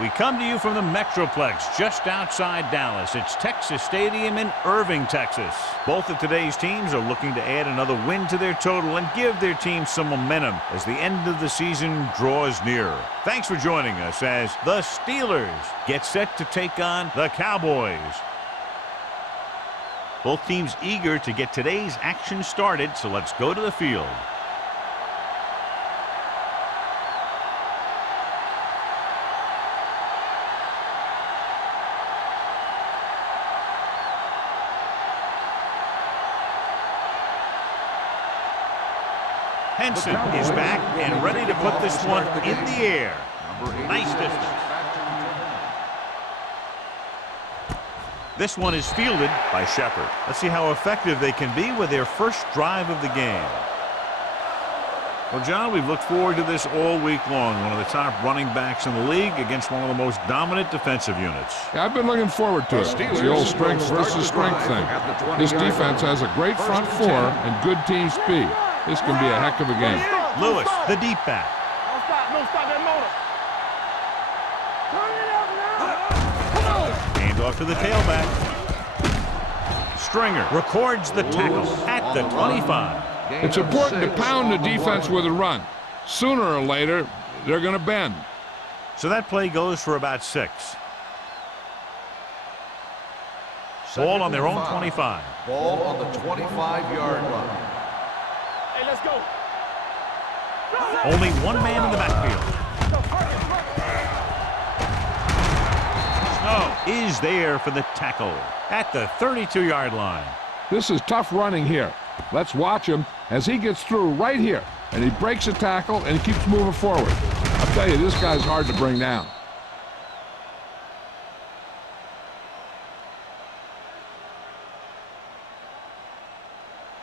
We come to you from the Metroplex just outside Dallas. It's Texas Stadium in Irving, Texas. Both of today's teams are looking to add another win to their total and give their team some momentum as the end of the season draws nearer. Thanks for joining us as the Steelers get set to take on the Cowboys. Both teams eager to get today's action started, so let's go to the field. Henson is back and ready to put this one in the air. Nice distance. This one is fielded by Shepard. Let's see how effective they can be with their first drive of the game. Well, John, we've looked forward to this all week long. One of the top running backs in the league against one of the most dominant defensive units. Yeah, I've been looking forward to it. It's the old strength versus strength thing. This defense has a great front four and good team speed. This can be a heck of a game. Lewis, the deep back. Don't stop that motor. Hand off to the tailback. Stringer records the tackle at the 25. It's important to pound the defense with a run. Sooner or later, they're going to bend. So that play goes for about 6. Ball on their own 25. Ball on the 25-yard line. Hey, let's go. Only one man in the backfield. Snow is there for the tackle at the 32-yard line. This is tough running here. Let's watch him as he gets through right here. And he breaks a tackle and he keeps moving forward. I'll tell you, this guy's hard to bring down.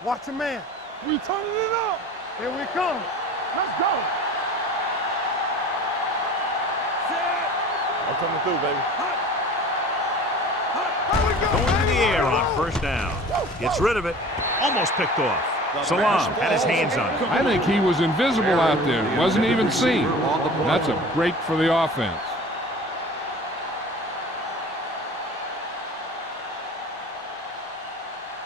Watch the man. We turning it up. Here we come. Let's go. I'm coming through, baby. Going in the air on first down. Gets rid of it. Almost picked off. Salam had his hands on it. I think he was invisible out there. Wasn't even seen. That's a break for the offense.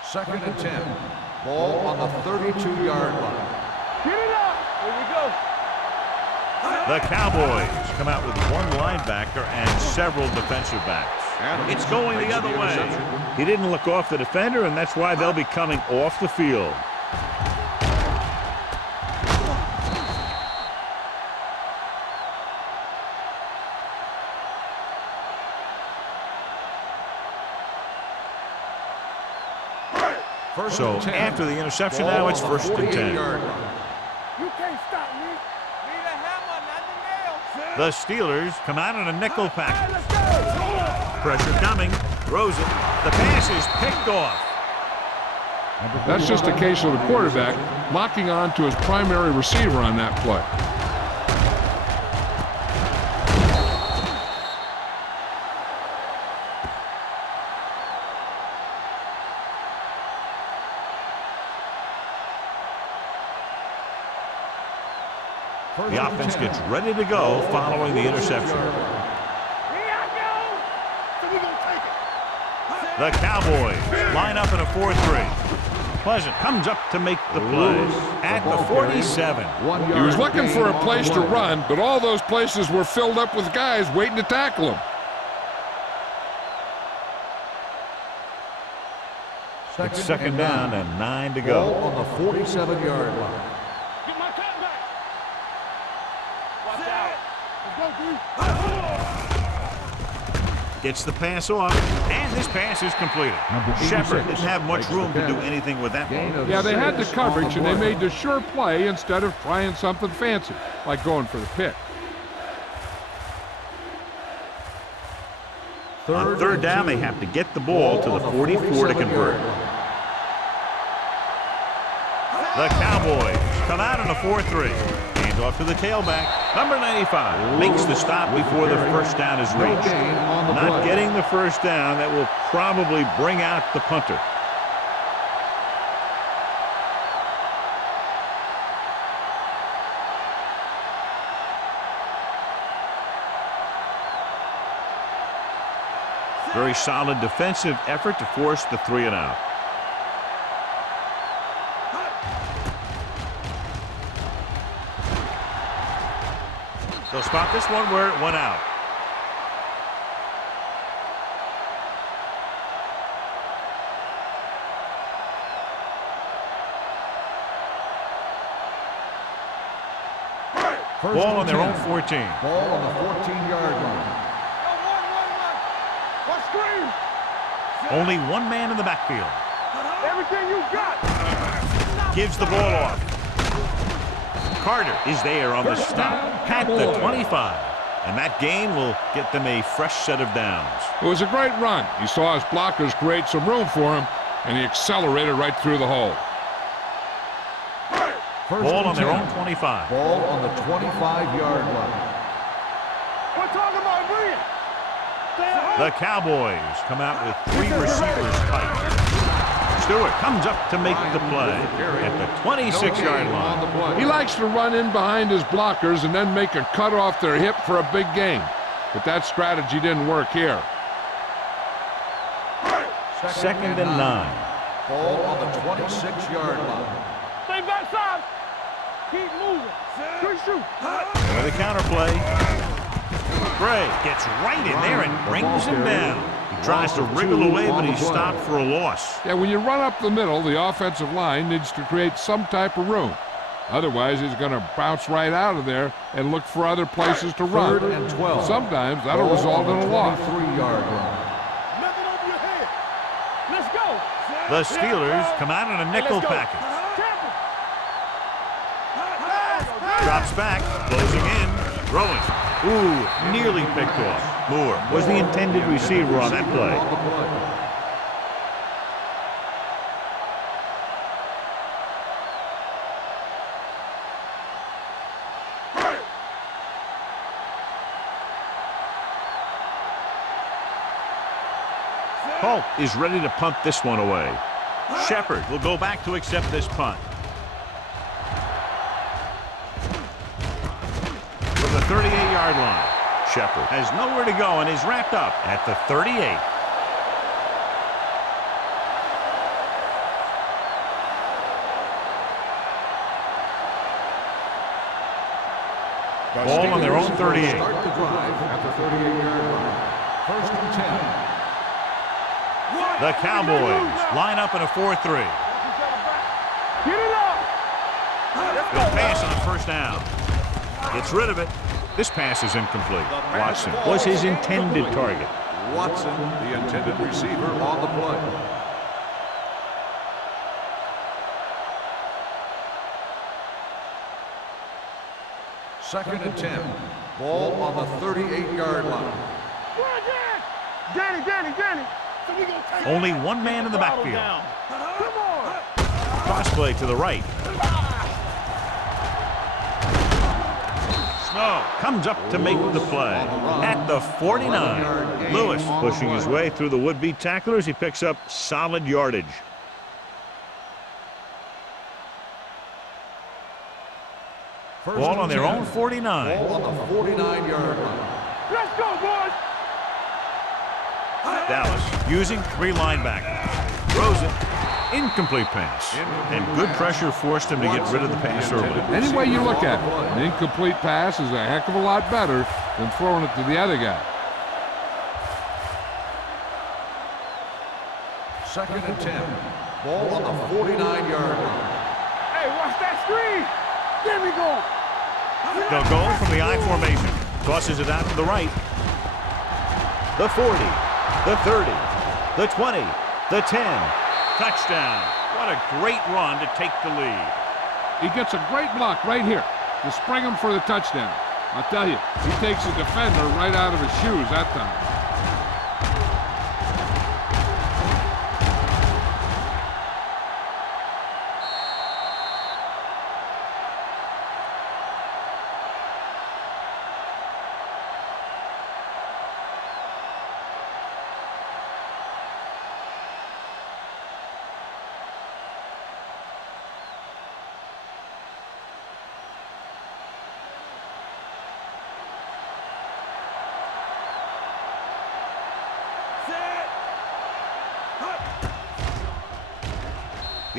Second and 10. Ball on the 32-yard line. Get it up. Here we go. The Cowboys come out with one linebacker and several defensive backs. It's going the other way. He didn't look off the defender, and that's why they'll be coming off the field. So after the interception, now it's first and 10. You can't stop me. Need a hammer, not the nail. The Steelers come out in a nickel package. Pressure coming. Throws it. The pass is picked off. That's just a case of the quarterback locking on to his primary receiver on that play. The offense gets ready to go following the interception. The Cowboys line up in a 4-3. Pleasant comes up to make the play at the 47. He was looking for a place to run, but all those places were filled up with guys waiting to tackle him. It's second down and 9 to Ball go. on the 47-yard line. Get my cut back. Watch out. Let's go, Gets the pass off, and this pass is completed. Shepard didn't have much room to do anything with that ball. Yeah, they had the coverage, and they made the sure play instead of trying something fancy, like going for the pick. On third down, they have to get the ball to the 44 to convert. The Cowboys come out in a 4-3. Hand off to the tailback. Number 95 makes the stop before the first down is reached. Not getting the first down, that will probably bring out the punter. Very solid defensive effort to force the 3 and out. They'll spot this one where it went out. Ball on their own 14. Ball on the 14-yard line. Only one man in the backfield. Everything you got. Gives the ball off. Carter is there on the stop at the 25. And that gain will get them a fresh set of downs. It was a great run. He saw his blockers create some room for him, and he accelerated right through the hole. Ball on their own 25. Ball on the 25-yard line. We're talking about brilliant. The Cowboys come out with 3 receivers tight. Stewart comes up to make the play at the 26-yard line. He likes to run in behind his blockers and then make a cut off their hip for a big gain. But that strategy didn't work here. Second and 9. Ball on the 26-yard line. Stay backside. Keep moving. Good shoot. And the counter play. Gray gets right in there and brings him down. He tries to wriggle away, but he's stopped for a loss. Yeah, when you run up the middle, the offensive line needs to create some type of room. Otherwise, he's going to bounce right out of there and look for other places to run. 3rd and 12. Sometimes that'll result in a loss. 23-yard line. Nothing over your head. Let's go. The Steelers come out in a nickel package. Drops back, closing in, throwing. Ooh, nearly picked off. Moore was the intended receiver on that play. Polk is ready to punt this one away. Shepard will go back to accept this punt. From the 38-yard line, Shepard has nowhere to go and is wrapped up at the 38. Ball on their own 38. Start the drive at the 38-yard line. 1st and 10. The Cowboys line up in a 4-3. Get it up. They'll pass on 1st down. Gets rid of it. This pass is incomplete. Watson was his intended target. Watson, the intended receiver, on the play. Second and 10. Ball on the 38-yard line. Danny. Only one man in the backfield. Come on. Cross play to the right. Snow comes up to make the play at the 49. Lewis pushing his way through the would-be tacklers. He picks up solid yardage. Ball on their own 49. Ball on the 49-yard line. Let's go, boys. Dallas using 3 linebackers. Throws it. Incomplete pass. And good pressure forced him to get rid of the pass early. Any way you look at it, an incomplete pass is a heck of a lot better than throwing it to the other guy. Second and 10. Ball on the 49-yard line. Hey, watch that screen. There we go. They'll go from the I formation. Tosses it out to the right. The 40. The 30. The 20. The 10. Touchdown. What a great run to take the lead. He gets a great block right here to spring him for the touchdown. I'll tell you, he takes the defender right out of his shoes that time.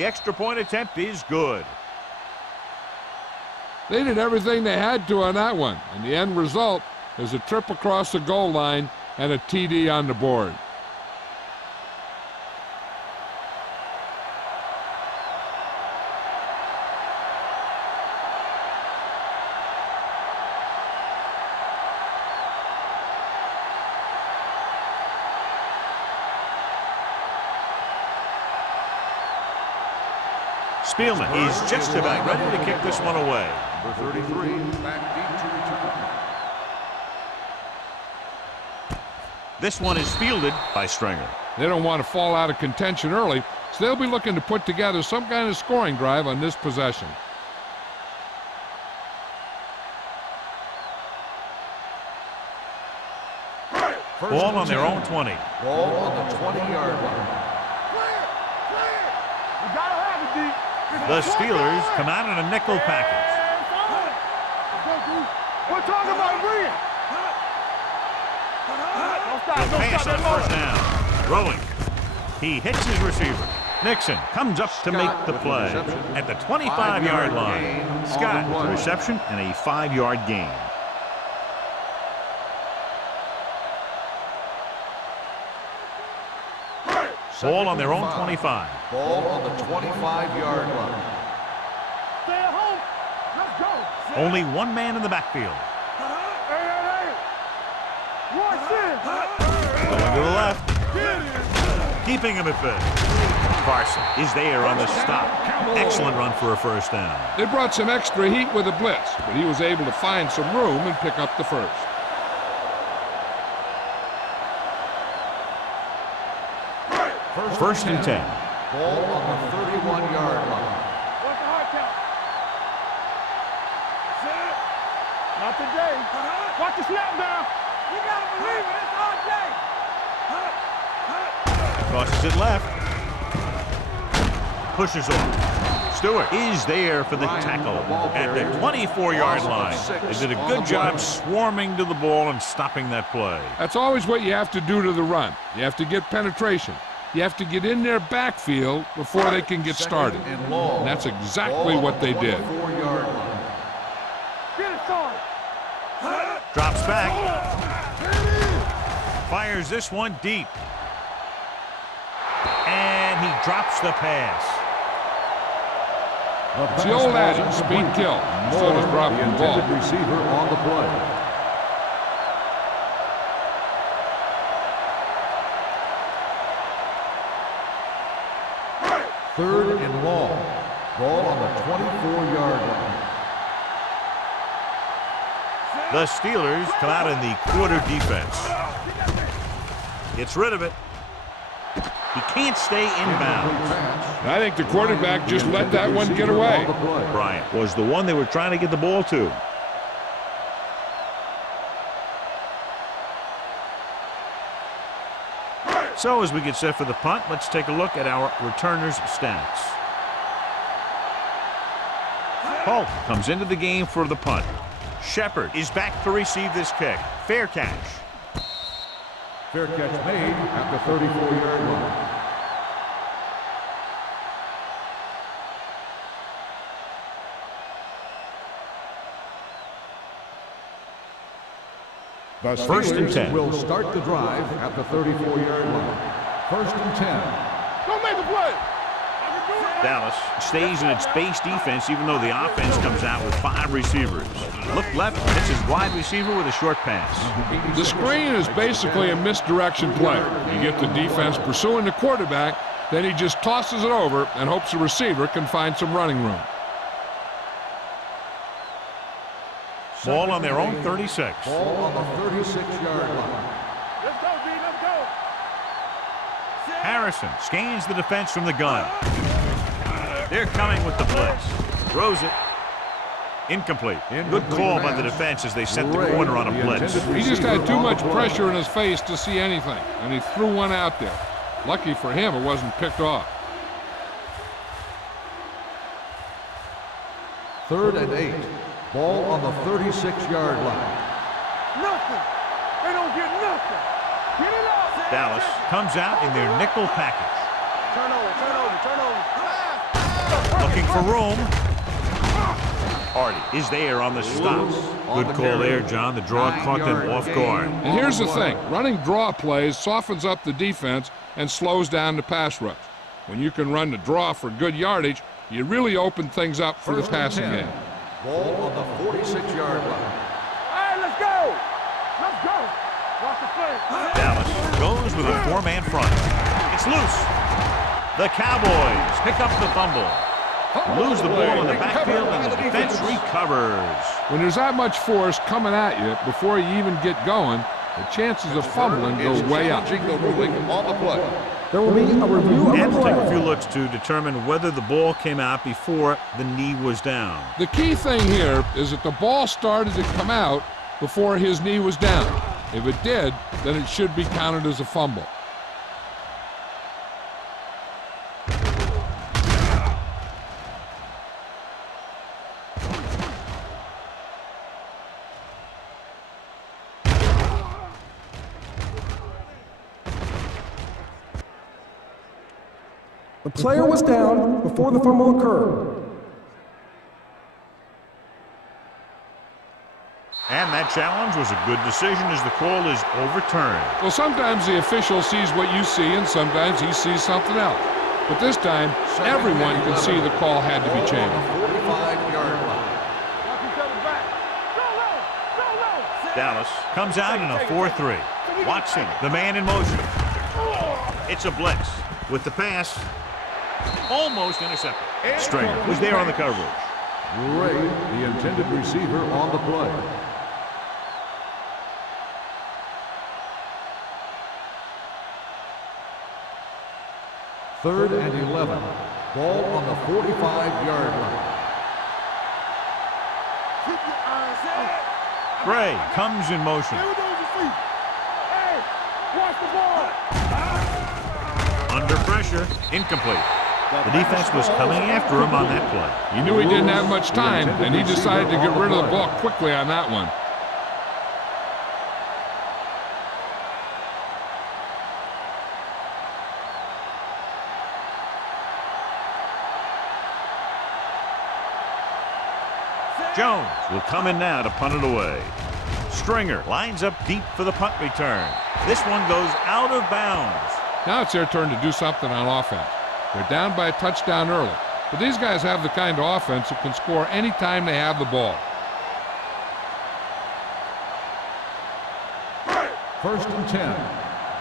The extra point attempt is good. They did everything they had to on that one, and the end result is a trip across the goal line and a TD on the board. Spielman is just about ready to kick this one away. Number 33, back deep to return. This one is fielded by Stringer. They don't want to fall out of contention early, so they'll be looking to put together some kind of scoring drive on this possession. Ball on their own 20. Ball on the 20-yard line. You gotta have it, D. The Steelers come out in a nickel package. We're talking about bringing. He'll pass on first down. Throwing. He hits his receiver. Nixon comes up to make the play at the 25-yard line. Scott, the reception and a 5-yard gain. Ball on their own 25. Ball on the 25-yard line. Stay at home. Let's go. Only one man in the backfield. Hey. Watch this. Going to the left. Keeping him at first. Carson is there on the stop. Excellent run for a first down. They brought some extra heat with a blitz, but he was able to find some room and pick up the first. First and 10. Ball on the 31-yard line. What's the hard count? Not today. Watch the snap down. You gotta believe it. It's all day. Crosses it left. Pushes off. Stewart is there for the tackle at the 24-yard line. They did a good job swarming to the ball and stopping that play. That's always what you have to do to the run. You have to get penetration. You have to get in their backfield before they can get started. And that's exactly what they did. Get it started. Drops back. Fires this one deep. And he drops the pass. It's the old adage, speed kills. So does dropping the ball. Receiver on the play. Third and long. Ball on the 24-yard line. The Steelers come out in the quarter defense. Gets rid of it. He can't stay inbounds. I think the quarterback just let that one get away. Bryant was the one they were trying to get the ball to. So as we get set for the punt, let's take a look at our returners' stats. Polk comes into the game for the punt. Shepard is back to receive this kick. Fair catch. Fair catch made at the 34-yard line. The First and 10. will start the drive at the 34-yard line. First and 10. Don't make the play. Dallas stays in its base defense even though the offense comes out with 5 receivers. Look left, hits his wide receiver with a short pass. The screen is basically a misdirection play. You get the defense pursuing the quarterback, then he just tosses it over and hopes the receiver can find some running room. Ball on their own 36. Ball on the 36-yard line. Let's go, D. Let's go. Harrison scans the defense from the gun. They're coming with the blitz. Throws it. Incomplete. Good call by the defense as they set the corner on a blitz. He just had too much pressure in his face to see anything, and he threw one out there. Lucky for him, it wasn't picked off. Third and 8. Ball on the 36-yard line. Nothing. They don't get nothing. Get it out. Dallas comes out in their nickel package. Turn over. looking for room. Hardy is there on the stop. Good call there, John. The draw caught them off guard. And here's the thing. Running draw plays softens up the defense and slows down the pass rush. When you can run the draw for good yardage, you really open things up for the passing game. Ball on the 46-yard line. All right, let's go. Let's go. Watch the play. Dallas goes with a four-man front. It's loose. The Cowboys pick up the fumble. Lose the ball in the backfield, and the defense recovers. When there's that much force coming at you before you even get going, the chances of fumbling go way up. The ruling on the play. There will be a review of And the we'll take a play. few looks to determine whether the ball came out before the knee was down. The key thing here is that the ball started to come out before his knee was down. If it did, then it should be counted as a fumble. The player was down before the fumble occurred. And that challenge was a good decision as the call is overturned. Well, sometimes the official sees what you see, and sometimes he sees something else. But this time, everyone can see the call had to be changed. 45-yard line. Watch each other back. Go low. Go low. Dallas comes out in a 4-3. Watson, the man in motion. It's a blitz with the pass. Almost intercepted. Stringer was there on the coverage. Gray, the intended receiver, on the play. Third and 11. Ball on the 45-yard line. Keep your eyes out. Gray comes in motion. Stay with those your feet. Hey, watch the ball. Under pressure, incomplete. The defense was coming after him on that play. He knew he didn't have much time, and he decided to get rid of the ball quickly on that one. Jones will come in now to punt it away. Stringer lines up deep for the punt return. This one goes out of bounds. Now it's their turn to do something on offense. They're down by a touchdown early, but these guys have the kind of offense that can score any time they have the ball. First and 10.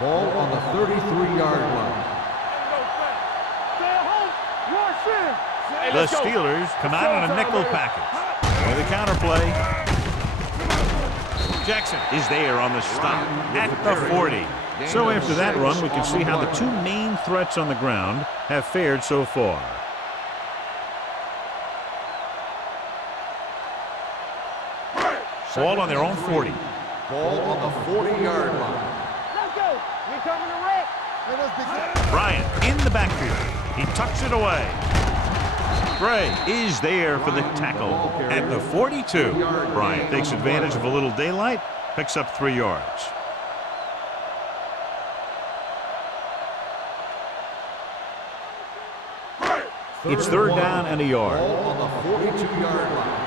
Ball on the 33-yard line. Stay at home. Rush in. The Steelers come out in a nickel package. With a counterplay. Jackson is there on the stop at the 40. So after that run, we can see how the two main threats on the ground have fared so far. Ball on their own 40. Ball on the 40-yard line. Let's go. We coming to wreck. Hey, let's get that. Bryant in the backfield. He tucks it away. Gray is there for the tackle at the 42. Bryant takes advantage of a little daylight, picks up 3 yards. It's third down and a yard. Ball on the 42-yard line.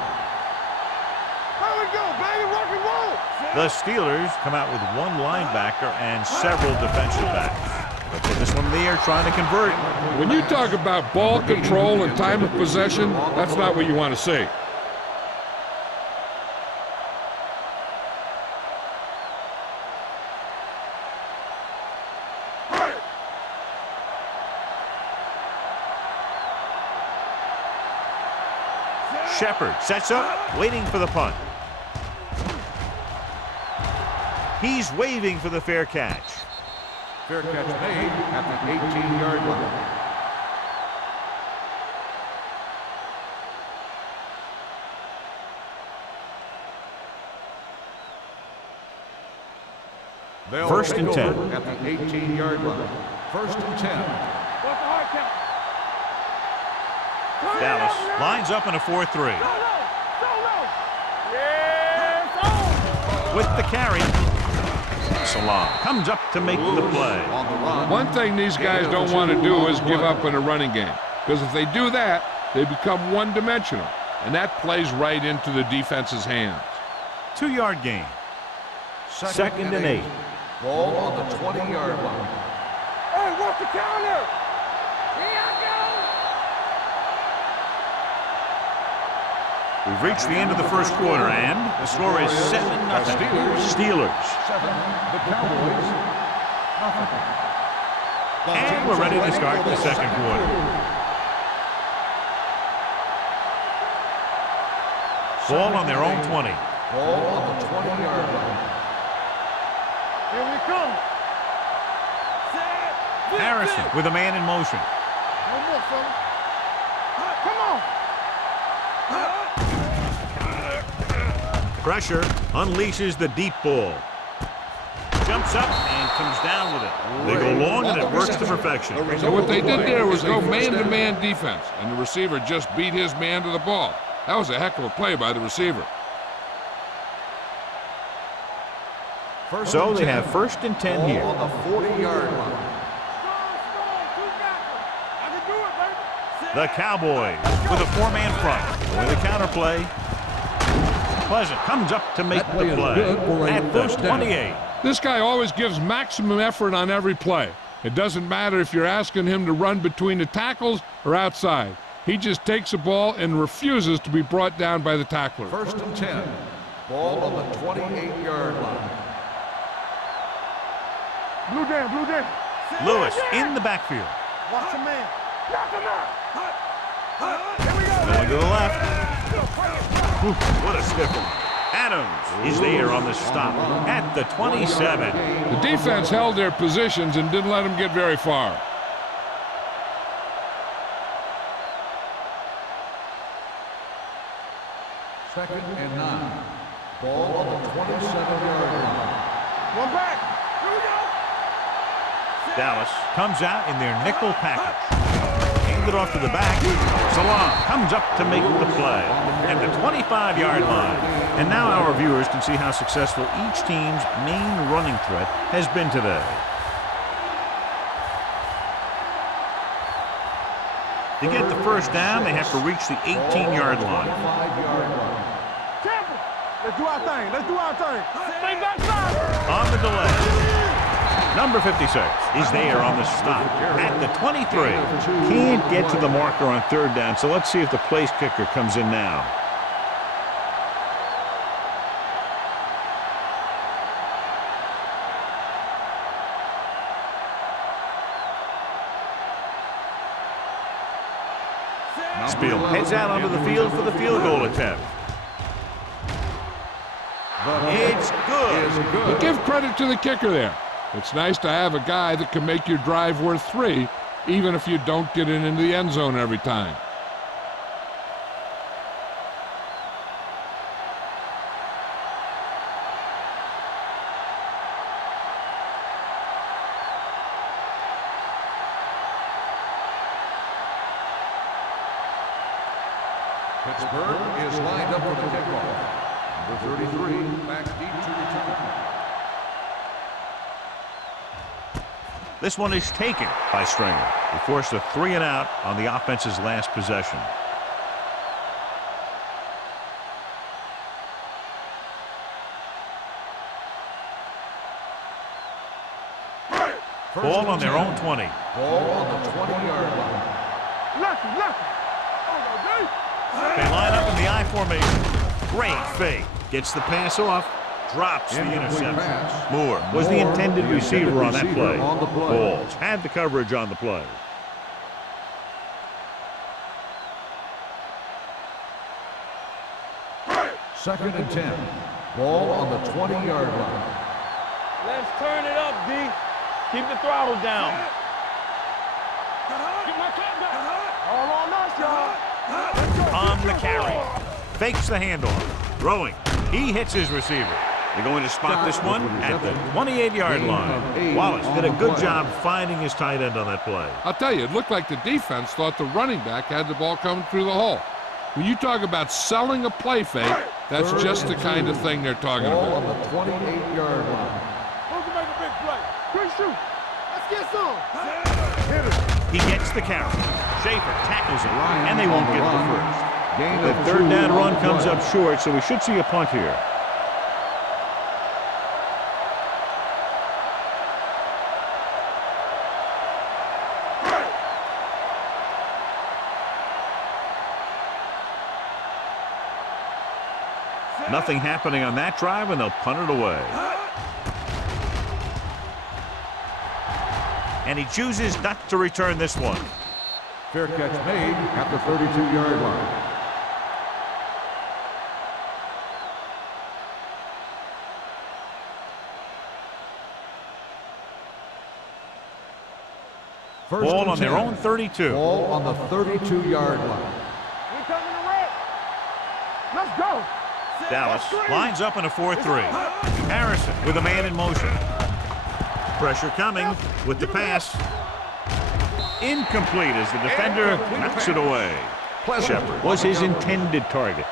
How we go, baby? Rock and roll. The Steelers come out with one linebacker and several defensive backs. But for this one, they are trying to convert. When you talk about ball control and time of possession, that's not what you want to see. Shepard sets up, waiting for the punt. He's waving for the fair catch. Fair catch made at the 18-yard line. They'll First and take 10. over at the 18-yard line. First and 10. What's the hard count? Dallas lines up in a 4-3. Go low. Go low. Yes, on. With the carry, Salam comes up to make the play. On the run. One thing these guys don't want to do is give up in a running game, because if they do that, they become one-dimensional, and that plays right into the defense's hands. 2-yard gain. Second and 8. Ball on the 20-yard line. Hey, what's the counter? We've reached the end of the first quarter, and the score is 7-0. Steelers. 7, the Cowboys, nothing. And we're ready to start the second quarter. Ball on their own 20. Ball on the 20-yard line. Here we come. Harrison with a man in motion. No more, fella. Come on. Pressure unleashes the deep ball. Jumps up and comes down with it. They go long and it works to perfection. So what they did there was go man-to-man defense, and the receiver just beat his man to the ball. That was a heck of a play by the receiver. So they have first and 10 here. Ball on the 40-yard line. I can do it, baby. The Cowboys with a 4-man front. With a counter play. Pleasant comes up to make the play at the 28. This guy always gives maximum effort on every play. It doesn't matter if you're asking him to run between the tackles or outside. He just takes the ball and refuses to be brought down by the tackler. First and 10. Ball on the 28-yard line. Blue down, blue down. Lewis in the backfield. Watch the man. Knock him out. Here we go. Going to the left. Ooh, what a stiffer. Adams is there on the stop at the 27. The defense held their positions and didn't let them get very far. Second and 9. Ball on the 27-yard line. One back. Here we go. Dallas comes out in their nickel package. Hand it off to the back. Salam comes up to make the play at the 25-yard line. And now our viewers can see how successful each team's main running threat has been today. To get the first down, they have to reach the 18-yard line. 5-yard line. Tampa. Let's do our thing. Let's do our thing. Stay backside. On the delay. Number 56 is there on the stop at the 23. Can't get to the marker on third down, so let's see if the place kicker comes in now. Spiel heads out onto the field for the field goal attempt. It's good. But give credit to the kicker there. It's nice to have a guy that can make your drive worth 3, even if you don't get it into the end zone every time. Pittsburgh is lined up for the kickoff. Number 33, back deep to return. This one is taken by Stringer. He forced a 3-and-out on the offense's last possession. Ball on their own 20. Ball on the 20-yard line. Lucky. They line up in the I formation. Great fake. Gets the pass off. Drops the interception. Moore was the intended receiver on that play. Balls had the coverage on the play. Second and 10. Ball on the 20-yard line. Let's turn it up, D. Keep the throttle down. All on us, y'all. On the carry. Fakes the handoff. Throwing. He hits his receiver. They're going to spot this one at the 28-yard line. Wallace did a good job finding his tight end on that play. I'll tell you, it looked like the defense thought the running back had the ball coming through the hole. When you talk about selling a play fake, that's just the kind of thing they're talking Ball about. on the 28-yard line. Who can make a big play? Quick shoot. Let's get some. Hit it. He gets the carry. Schaefer tackles it, and they won't get the first. The of third 2 down on run the comes play. up short, so we should see a punt here. Nothing happening on that drive, and they'll punt it away. And he chooses not to return this one. Fair catch made at the 32-yard line. First Ball and on their 10. own 32. Ball on the 32-yard line. We coming to red. Let's go. Dallas lines up in a 4-3. Harrison with a man in motion. Pressure coming with the pass. Incomplete as the defender knocks it away. Shepard was his intended target.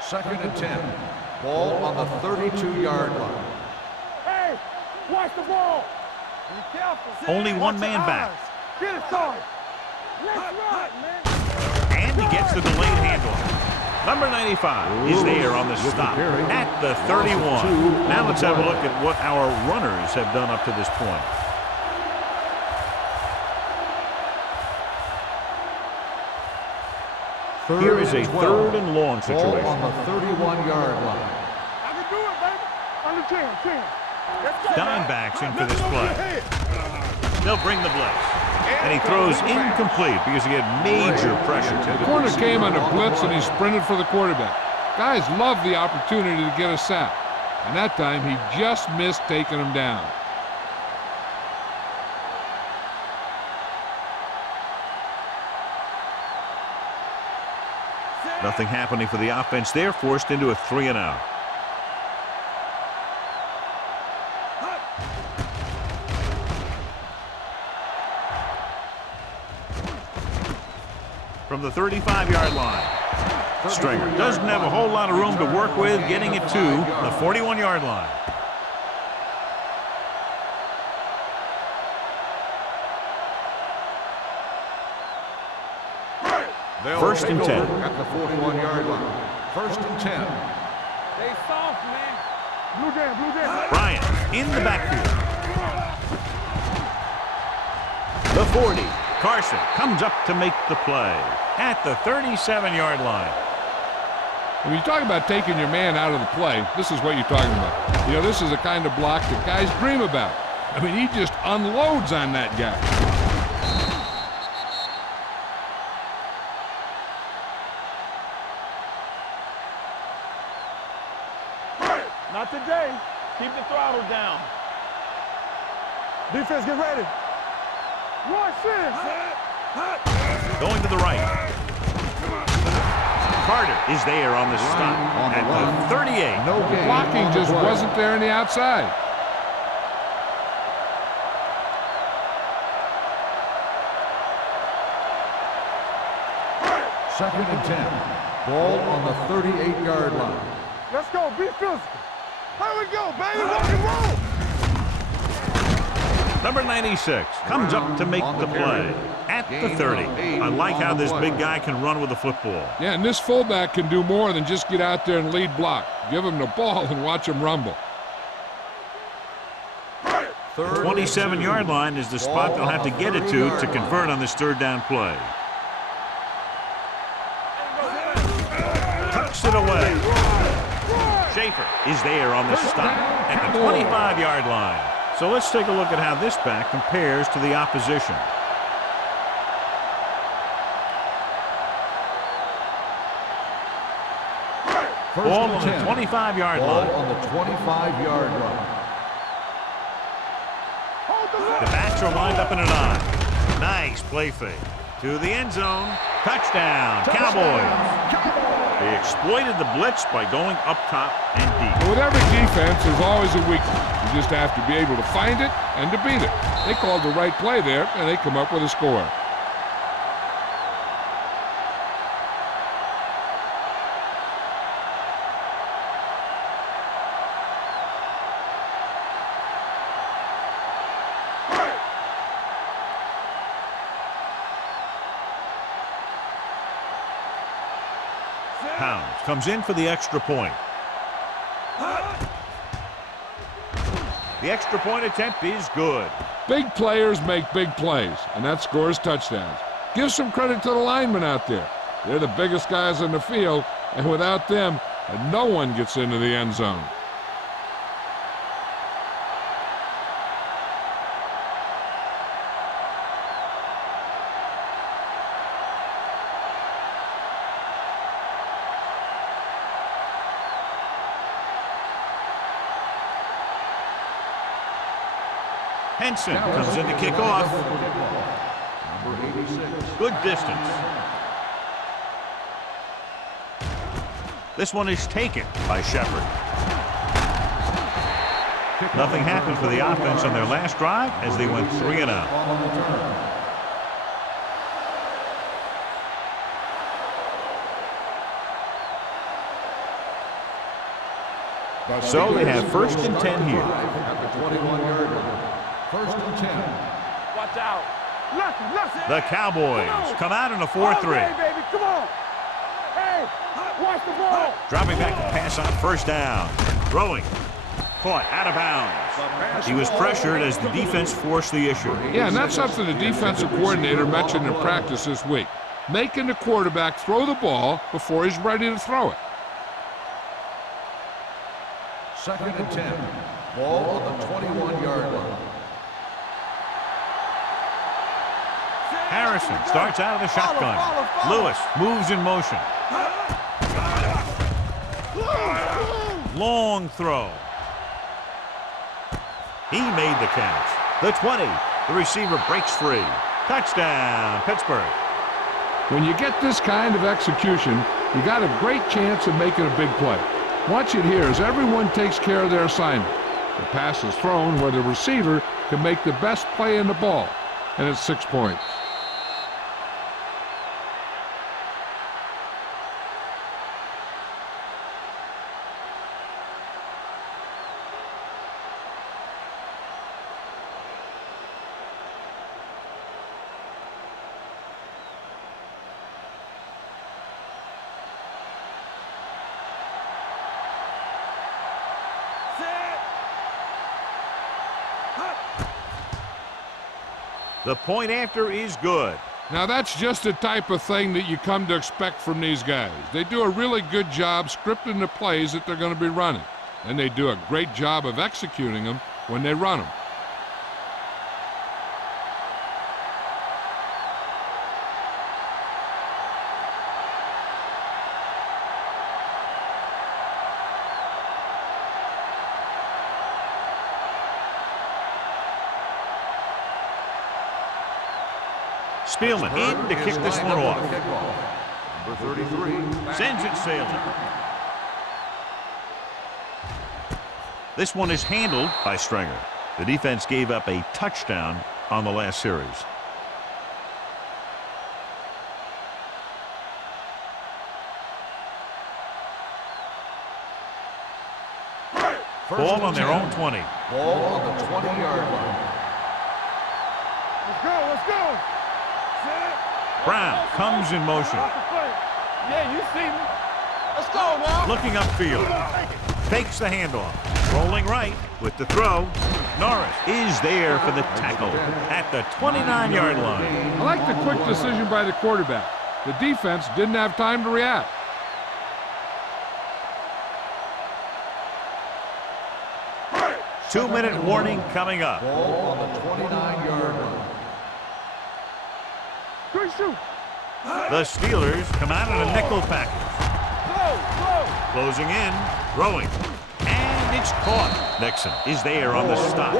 Second and 10. Ball on the 32-yard line. Hey, watch the ball. Be careful. Only one Watch man your back. eyes. Get it started. Let's run, man. And he gets the delayed handoff. Number 95 is there on the stop at the 31. Now let's have a look at what our runners have done up to this point. Here is a 3rd and long Ball situation. on the 31-yard line. I can do it, baby. Under 10. Let's go. Dimebacks in for this play. They'll bring the blitz. And he throws incomplete because he had major pressure. The corner came on a blitz and he sprinted for the quarterback. Guys love the opportunity to get a sack. And that time he just missed taking him down. Nothing happening for the offense there, forced into a 3-and-out. From the 35-yard line. Stringer doesn't have a whole lot of room to work with, getting it to the 41-yard line. First and 10. At the 41-yard line. First and 10. Stay soft, man. Blue jam. Bryant in the backfield. The 40. Carson comes up to make the play at the 37-yard line. When you talk about taking your man out of the play, this is what you're talking about. You know, this is the kind of block that guys dream about. I mean, he just unloads on that guy. Not today. Keep the throttle down. Defense, get ready. Watch this. Going to the right. Carter is there on the stop On the at the 38. No gain. Blocking on the just play. wasn't there on the outside. Second and 10. Ball on the 38-yard line. Let's go. Be physical. Here we go, baby. Rock and roll. Number 96 comes up to make the play at the 30. I like how this big guy can run with the football. Yeah, and this fullback can do more than just get out there and lead block. Give him the ball and watch him rumble. 27-yard line is the spot they'll have to get it to convert on this 3rd down play. Tucks it away. Schaefer is there on the stop at the 25-yard line. So let's take a look at how this back compares to the opposition. Ball on the 25-yard Ball line. on the 25-yard line. The backs are lined up in an I. Nice play fake. To the end zone. Touchdown, Cowboys. They exploited the blitz by going up top and deep. With every defense, there's always a weakness. You just have to be able to find it and to beat it. They called the right play there, and they come up with a score. Pounds comes in for the extra point. The extra point attempt is good. Big players make big plays, and that scores touchdowns. Give some credit to the linemen out there. They're the biggest guys on the field, and without them, no one gets into the end zone. Henson comes in to kick off. Number 86. Good distance. This one is taken by Shepard. Nothing happened for the offense on their last drive as they went 3 and out. On the turn. So they have 1st and 10 here. At the 21-yard line. 1st and 10. Watch out. The Cowboys come out in a 4-3. Baby, come on. Hey, watch the ball. Dropping back to pass on 1st down. Throwing. Caught out of bounds. He was pressured as the defense forced the issue. Yeah, and that's something the defensive coordinator mentioned in practice this week. Making the quarterback throw the ball before he's ready to throw it. 2nd and 10. Ball on the 21-yard line. Harrison starts out of the shotgun. Lewis moves in motion. Long throw. He made the catch. The 20. The receiver breaks free. Touchdown, Pittsburgh. When you get this kind of execution, you got a great chance of making a big play. Watch it here as everyone takes care of their assignment. The pass is thrown where the receiver can make the best play in the ball, and it's 6 points. The point after is good. Now that's just the type of thing that you come to expect from these guys. They do a really good job scripting the plays that they're going to be running. And they do a great job of executing them when they run them. Spielman in to kick this one off. Number 33. Sends it sailing. This one is handled by Stringer. The defense gave up a touchdown on the last series. Ball on their own 20. Ball on the 20-yard line. Let's go, let's go. Brown comes in motion. Yeah, you see me. Let's go now. Looking upfield. Fakes the handoff. Rolling right with the throw. Norris is there for the tackle at the 29-yard line. I like the quick decision by the quarterback. The defense didn't have time to react. Two-minute warning coming up. Ball on the 29-yard line. Good shoot. The Steelers come out in a nickel package. Closing in, throwing, and it's caught. Nixon is there on the stop.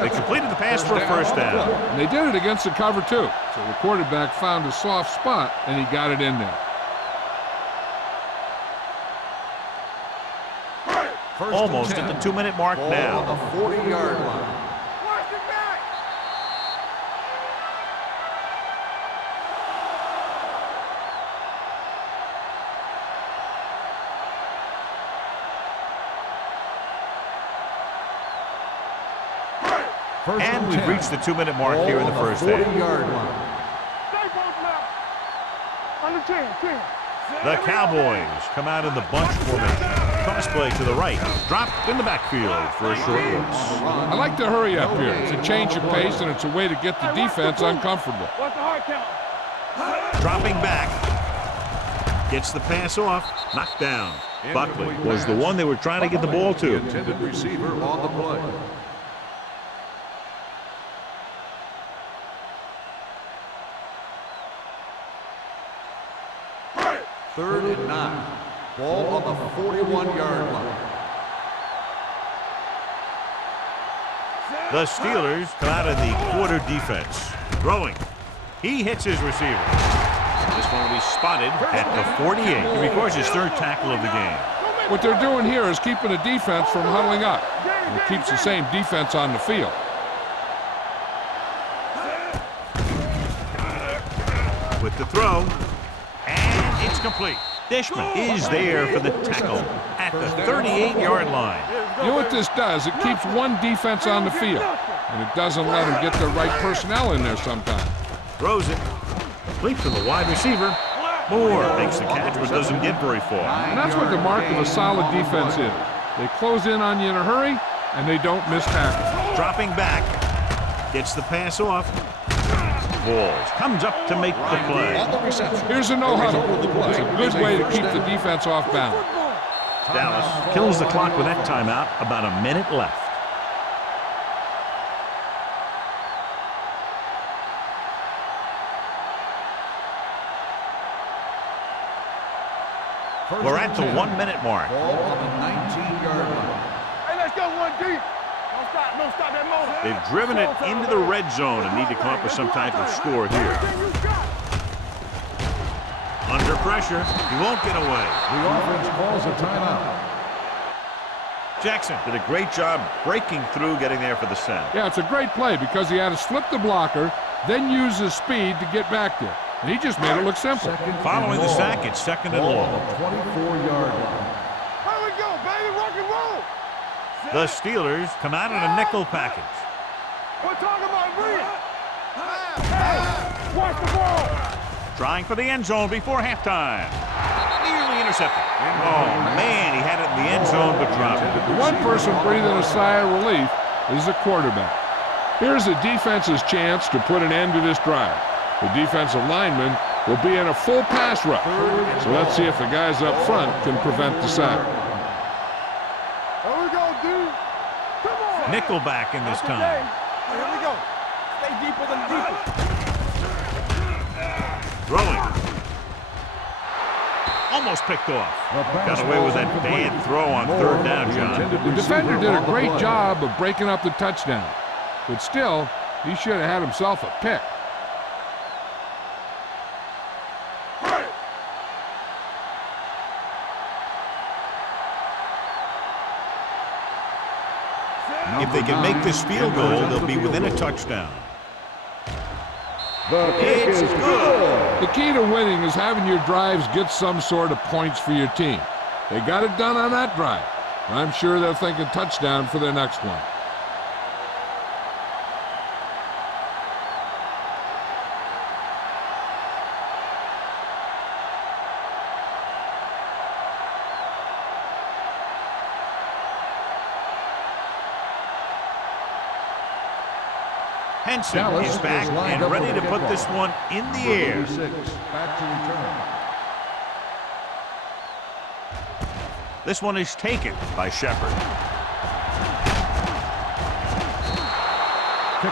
They completed the pass for a 1st down. And they did it against the cover, too. So the quarterback found a soft spot, and he got it in there. Almost at the 2-minute mark Ball now. on the 40-yard line. Watch it back. And we've reached the 2-minute mark here in the 1st half. 40-yard line. Stay both left. Under 10, 10. The Cowboys come out in the bunch formation. Cross play to the right. Dropped in the backfield for a short loss. I like to hurry up here. It's a change of pace, and it's a way to get the defense uncomfortable. What's the hard count? Dropping back. Gets the pass off. Knocked down. Buckley was the one they were trying to get the ball to. Intended receiver on the play. Third and 9. Ball on the 41-yard line. The Steelers come out in the quarter defense. Throwing. He hits his receiver. This one will be spotted at the 48. He records his third tackle of the game. What they're doing here is keeping the defense from huddling up. And it keeps the same defense on the field. With the throw. And it's complete. Dishman is there for the tackle at the 38-yard line. You know what this does? It keeps one defense on the field. And it doesn't let them get the right personnel in there sometimes. Throws it. Complete to the wide receiver. Moore makes the catch but doesn't get very far. And that's what the mark of a solid defense is. They close in on you in a hurry, and they don't miss tackles. Dropping back. Gets the pass off. Walls comes up to make the play. Here's a no huddle. It's a good way to keep the defense off balance. Dallas kills the clock with that timeout. About a minute left. We're at the 1 minute mark. Ball on the 19-yard line. Hey, let's go one deep. Don't stop that motor. They've driven it into the red zone and need to come up with some type of score here. Under pressure, he won't get away. The offense calls a timeout. Jackson did a great job breaking through, getting there for the send. Yeah, it's a great play because he had to slip the blocker, then use his speed to get back there. And he just made it look simple. Following the sack, it's second and long. 24-yard line. Here we go, baby. Rock and roll. The Steelers come out in a nickel package. We're talking about real. Hey, watch the ball. Trying for the end zone before halftime. Nearly intercepted. Oh, man, he had it in the end zone but dropped it. The one person breathing a sigh of relief is the quarterback. Here's the defense's chance to put an end to this drive. The defensive lineman will be in a full pass rush. So let's see if the guys up front can prevent the sack. Here we go, dude. Come on. Nickelback in this time. Here we go. Stay deeper than deeper. Throwing. Almost picked off. Got away with that bad throw on third down, John. The defender did a great job of breaking up the touchdown. But still, he should have had himself a pick. If they can make this field goal, they'll be within a touchdown. It's good. The key to winning is having your drives get some sort of points for your team. They got it done on that drive. I'm sure they're thinking touchdown for their next one. Henson Dallas is back lined and up ready for the to put kickoff. this one in the air. 36, back to return. This one is taken by Shepard.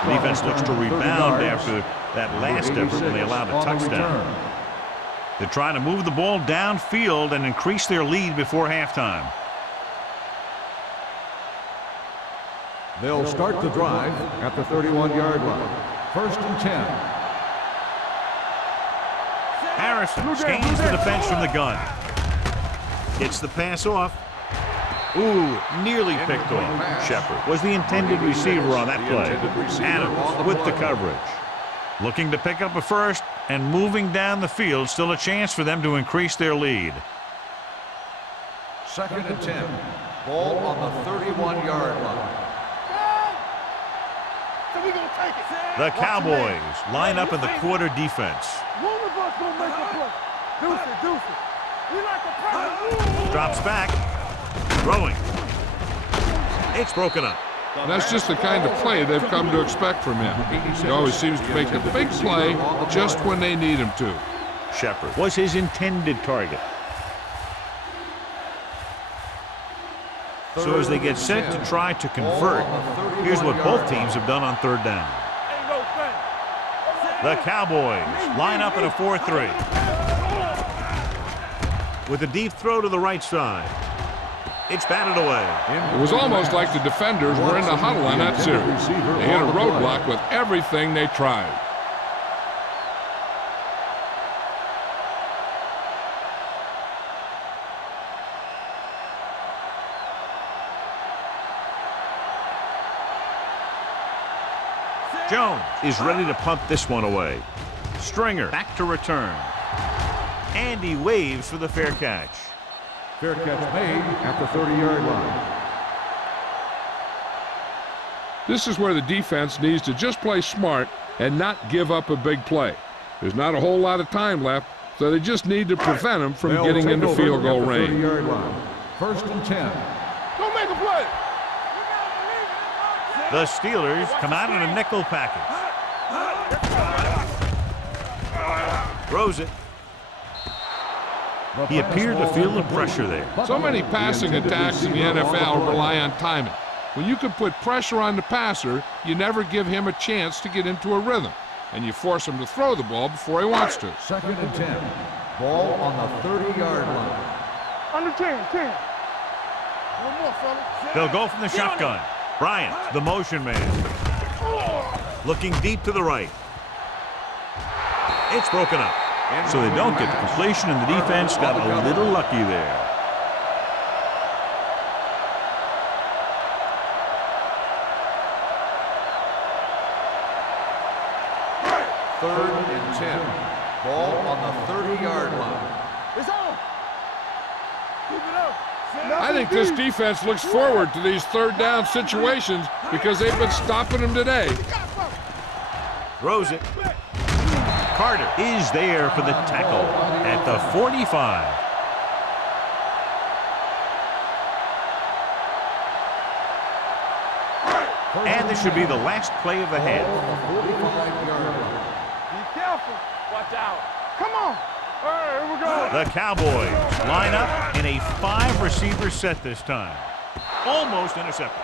Defense looks to rebound after that last effort when they allowed a touchdown. They're trying to move the ball downfield and increase their lead before halftime. They'll start the drive at the 31-yard line. 1st and 10. Harrison scans the defense from the gun. Gets the pass off. Ooh, nearly picked off. Shepard was the intended receiver on that play. Adams with the coverage. Looking to pick up a first and moving down the field. Still a chance for them to increase their lead. 2nd and 10. Ball on the 31-yard line. So we gonna take it. The Cowboys line up in the quarter defense. One of us gonna make a play. Deuce it, deuce it. Drops back. Throwing. It's broken up. And that's just the kind of play they've come to expect from him. He always seems to make the big play just when they need him to. Shepard was his intended target. So as they get set to try to convert, here's what both teams have done on third down. The Cowboys line up in a 4-3. With a deep throw to the right side. It's batted away. It was almost like the defenders were in the huddle on that series. They hit a roadblock with everything they tried. Jones is ready to punt this one away. Stringer back to return. And he waves for the fair catch. Fair catch made at the 30-yard line. This is where the defense needs to just play smart and not give up a big play. There's not a whole lot of time left, so they just need to prevent them from getting into field goal range. 30-yard line. 1st and 10. Don't make a play. The Steelers come out in a nickel package. Throws it. He appeared to feel the pressure there. So many passing attacks in the NFL rely on timing. When you can put pressure on the passer, you never give him a chance to get into a rhythm, and you force him to throw the ball before he wants to. 2nd and 10. Ball on the 30-yard line. Under 10. One more, fella. They'll go from the shotgun. Bryant, the motion man. Looking deep to the right. It's broken up. So they don't get the completion, and the defense got a little lucky there. Third and 10. Ball on the 30-yard line. It's on. Keep it up. I think this defense looks forward to these third down situations because they've been stopping them today. Throws it. Carter is there for the tackle at the 45. And this should be the last play of the half. Be careful. Watch out. Come on. All right, here we go. The Cowboys line up in a 5-receiver set this time. Almost intercepted.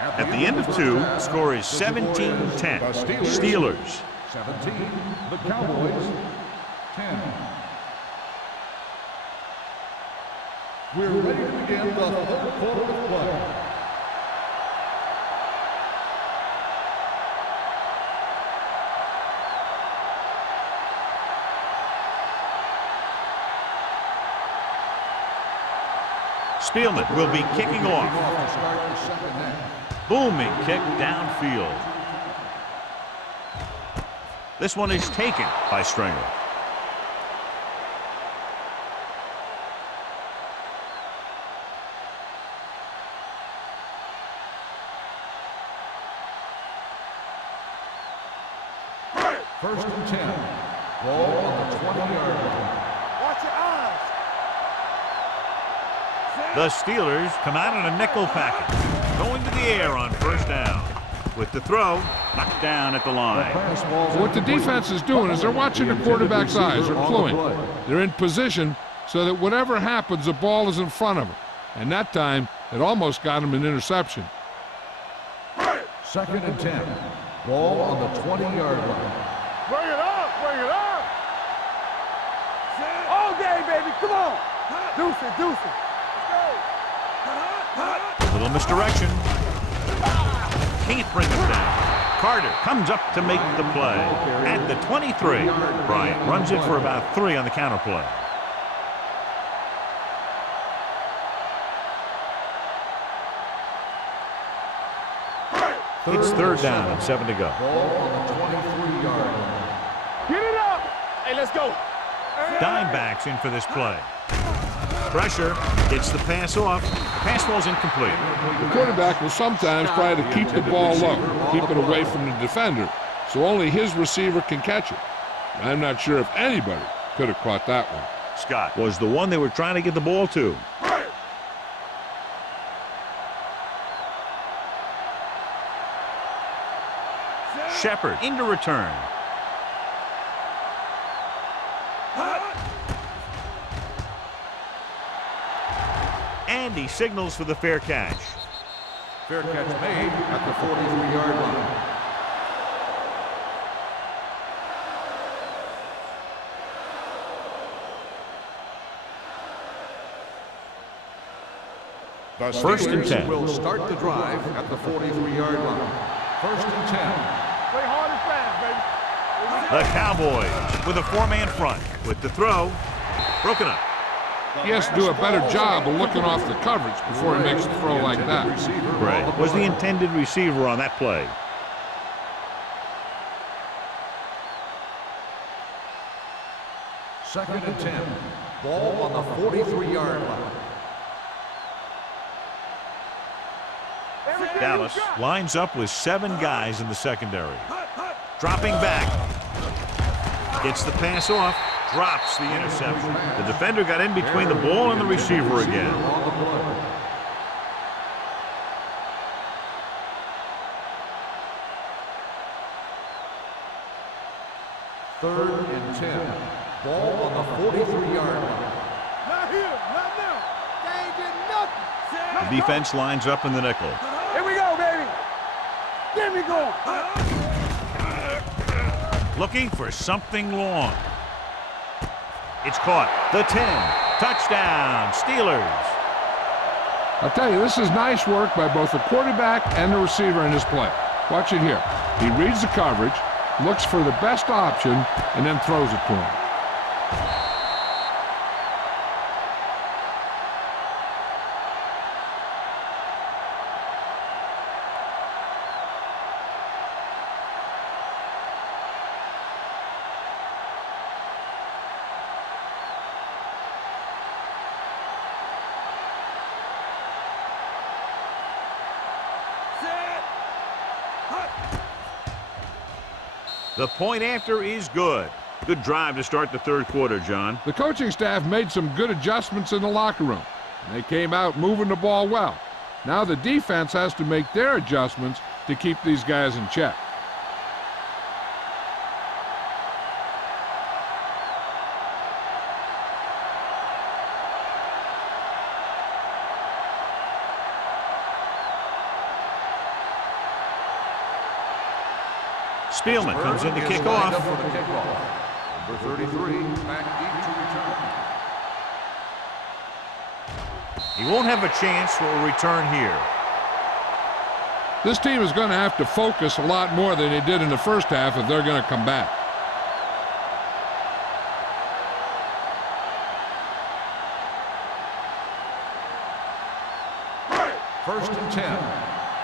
At the end of 2, the score is 17-10. Steelers. 17. The Cowboys. 10. We're ready to begin the third quarter of play. Spielman will be kicking off. Booming kick downfield. This one is taken by Stringer. First and 10. Ball on the 20-yard line. Watch your eyes. The Steelers come out in a nickel package. Going to the air on first down. With the throw, knocked down at the line. What the defense is doing is they're watching the quarterback's eyes. They're cluing. They're in position so that whatever happens, the ball is in front of them. And that time, it almost got him an interception. 2nd and 10. Ball on the 20-yard line. Bring it up. Bring it up. All day, baby. Come on. Deuce it. Let's go. A little misdirection. Can't bring him down. Carter comes up to make the play. At the 23, Bryant runs it for about 3 on the counter play. It's third down and 7 to go. Ball on the 23-yard line. Get it up. Hey, let's go. Dimebacks in for this play. Pressure gets the pass off. Pass ball's incomplete. The quarterback will sometimes try to keep the ball low, keep it away from the defender, so only his receiver can catch it. I'm not sure if anybody could have caught that one. Scott was the one they were trying to get the ball to. Shepard into return. And he signals for the fair catch. Fair catch made at the 43-yard line. The First and 10. will start the drive at the 43-yard line. First and 10. Play hard and fast, baby. The Cowboys with a four-man front. With the throw, broken up. He has to do a better job of looking off the coverage before he makes a throw like that. Right. Was the intended receiver on that play. Second and 10. Ball on the 43-yard line. Dallas lines up with 7 guys in the secondary. Dropping back. Gets the pass off. Drops the interception. The defender got in between the ball and the receiver again. Third and 10. Ball on the 43-yard line. Not here, not now. They ain't getting nothing. The defense lines up in the nickel. Here we go, baby. Get me going. Looking for something long. It's caught. The 10. Touchdown, Steelers. I'll tell you, this is nice work by both the quarterback and the receiver in this play. Watch it here. He reads the coverage, looks for the best option, and then throws it to him. The point after is good. Good drive to start the third quarter, John. The coaching staff made some good adjustments in the locker room. They came out moving the ball well. Now the defense has to make their adjustments to keep these guys in check. Spielman comes in to kick off. Number 33, back deep to return. He won't have a chance for a return here. This team is going to have to focus a lot more than they did in the first half if they're going to come back. First and 10.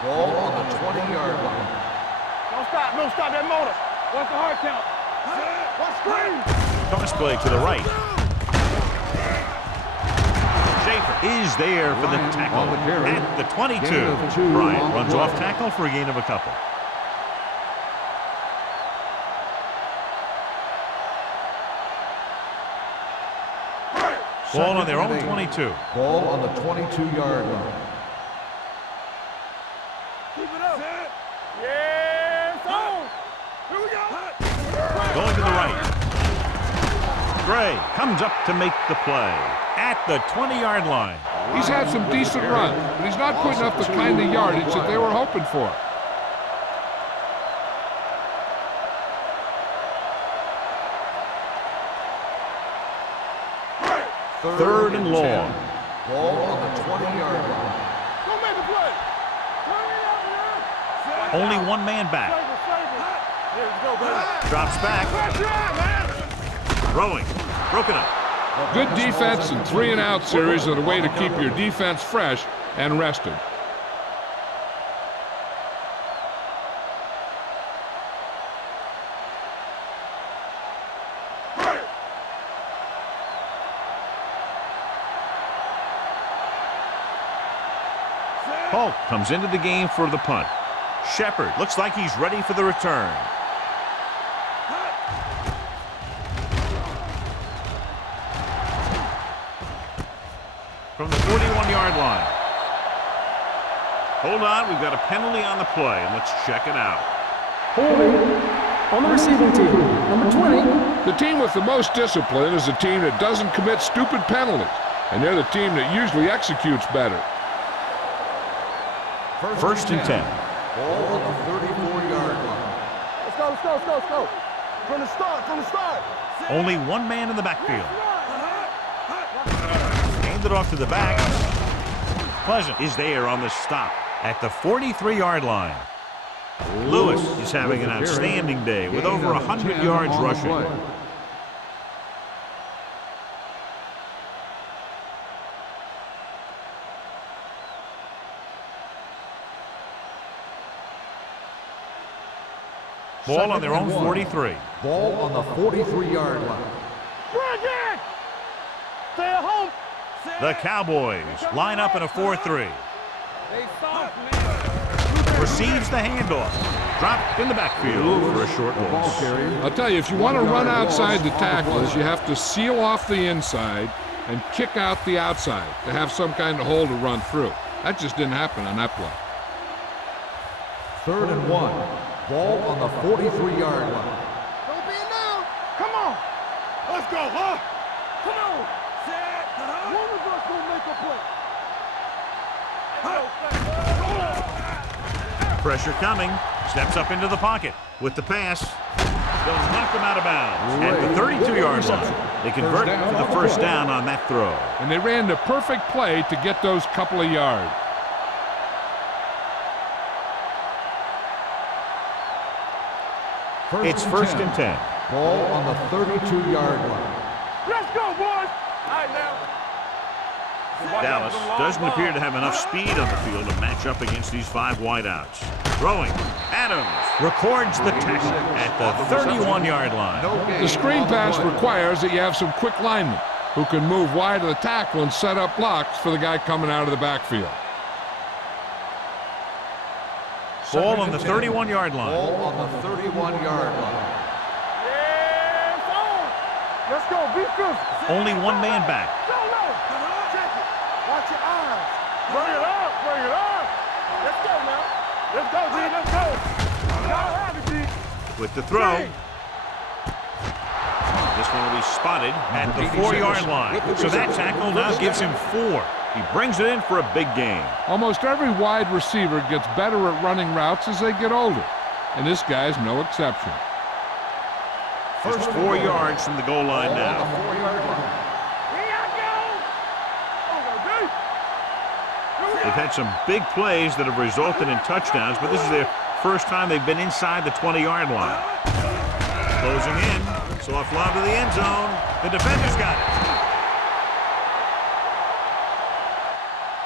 Ball on the 20-yard line. Don't stop that motor. What's the hard count? What's screen? Toss play to the right. Schaefer is there for the tackle at the 22. Bryant runs off tackle for a gain of a couple. Ball on their own 22. Ball on the 22-yard line. Keep it up. Yeah, it's on. Here we go. Going to the right. Gray comes up to make the play at the 20-yard line. He's had some decent runs, but he's not putting up the kind of yardage that they were hoping for. Third and long. Ball on the 20-yard line. Don't make the play. Turn it up, man. Only one man back. Here we go, baby. Drops back. Pressure on, man. Throwing. Broken up. Good defense and 3-and-out series are the way to keep your defense fresh and rested. Polk comes into the game for the punt. Shepard looks like he's ready for the return. from the 41-yard line. Hold on, we've got a penalty on the play, and let's check it out. Holding on the receiving team. Number 20. The team with the most discipline is the team that doesn't commit stupid penalties, and they're the team that usually executes better. First and 10. Ball on the 34-yard line. Let's go, let's go, let's go, let's go. From the start, from the start. Only one man in the backfield. Hand it off to the back. Pleasant is there on the stop at the 43-yard line. Lewis is having an outstanding day with over 100 yards rushing. Ball on their own 43. Ball on the 43-yard line. Bring it! Stay at home. The Cowboys line up in a 4-3. They soft, man. Receives the handoff. Dropped in the backfield for a short loss. I'll tell you, if you want to run outside the tackles, you have to seal off the inside and kick out the outside to have some kind of hole to run through. That just didn't happen on that play. 3rd and 1. Ball on the 43-yard line. Don't be now. Come on. Let's go, huh? Come on. One of us will make a play. Pressure coming. Steps up into the pocket with the pass. They'll knock them out of bounds at the 32-yard line. They convert for the first down on that throw. And they ran the perfect play to get those couple of yards. It's first and 10. Ball on the 32-yard line. Let's go, boys. All right, now. Dallas doesn't appear to have enough speed on the field to match up against these 5 wideouts. Throwing. Adams records the tackle at the 31-yard line. The screen pass requires that you have some quick linemen who can move wide of the tackle and set up blocks for the guy coming out of the backfield. Ball on the 31-yard line. Ball on the 31-yard line. Yeah, on. Let's go. Be physical. Only one man back. Go low. Check it. Watch your eyes. Bring it up. Bring it up. Let's go now. Let's go, D. Let's go. Y'all have it, D. With the throw. This one will be spotted at the 4-yard line. So that tackle now gives him 4. He brings it in for a big gain. Almost every wide receiver gets better at running routes as they get older, and this guy's no exception. Just 4 yards from the goal line now. Here I go. They've had some big plays that have resulted in touchdowns, but this is their first time they've been inside the 20-yard line. Closing in. Soft lob to the end zone. The defender's got it.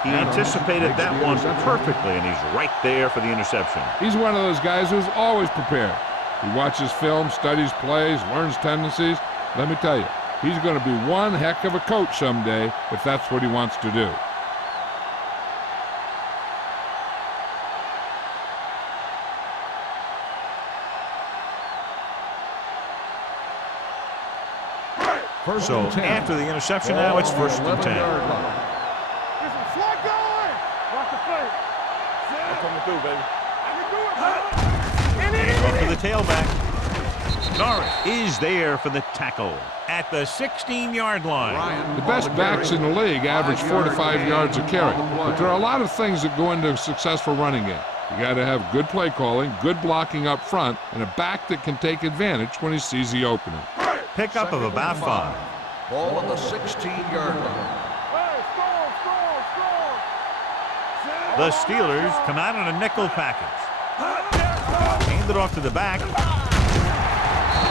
He anticipated that one perfectly, and he's right there for the interception. He's one of those guys who's always prepared. He watches film, studies plays, learns tendencies. Let me tell you, he's going to be one heck of a coach someday if that's what he wants to do. So after the interception now, it's first and 10. Coming through, baby. Off to the tailback. Norris is there for the tackle at the 16-yard line. The best backs in the league average 4 to 5 yards a carry. But there are a lot of things that go into a successful running game. You got to have good play calling, good blocking up front, and a back that can take advantage when he sees the opening. Pickup of about 5. Ball on the 16-yard line. The Steelers come out in a nickel package. Hand it off to the back.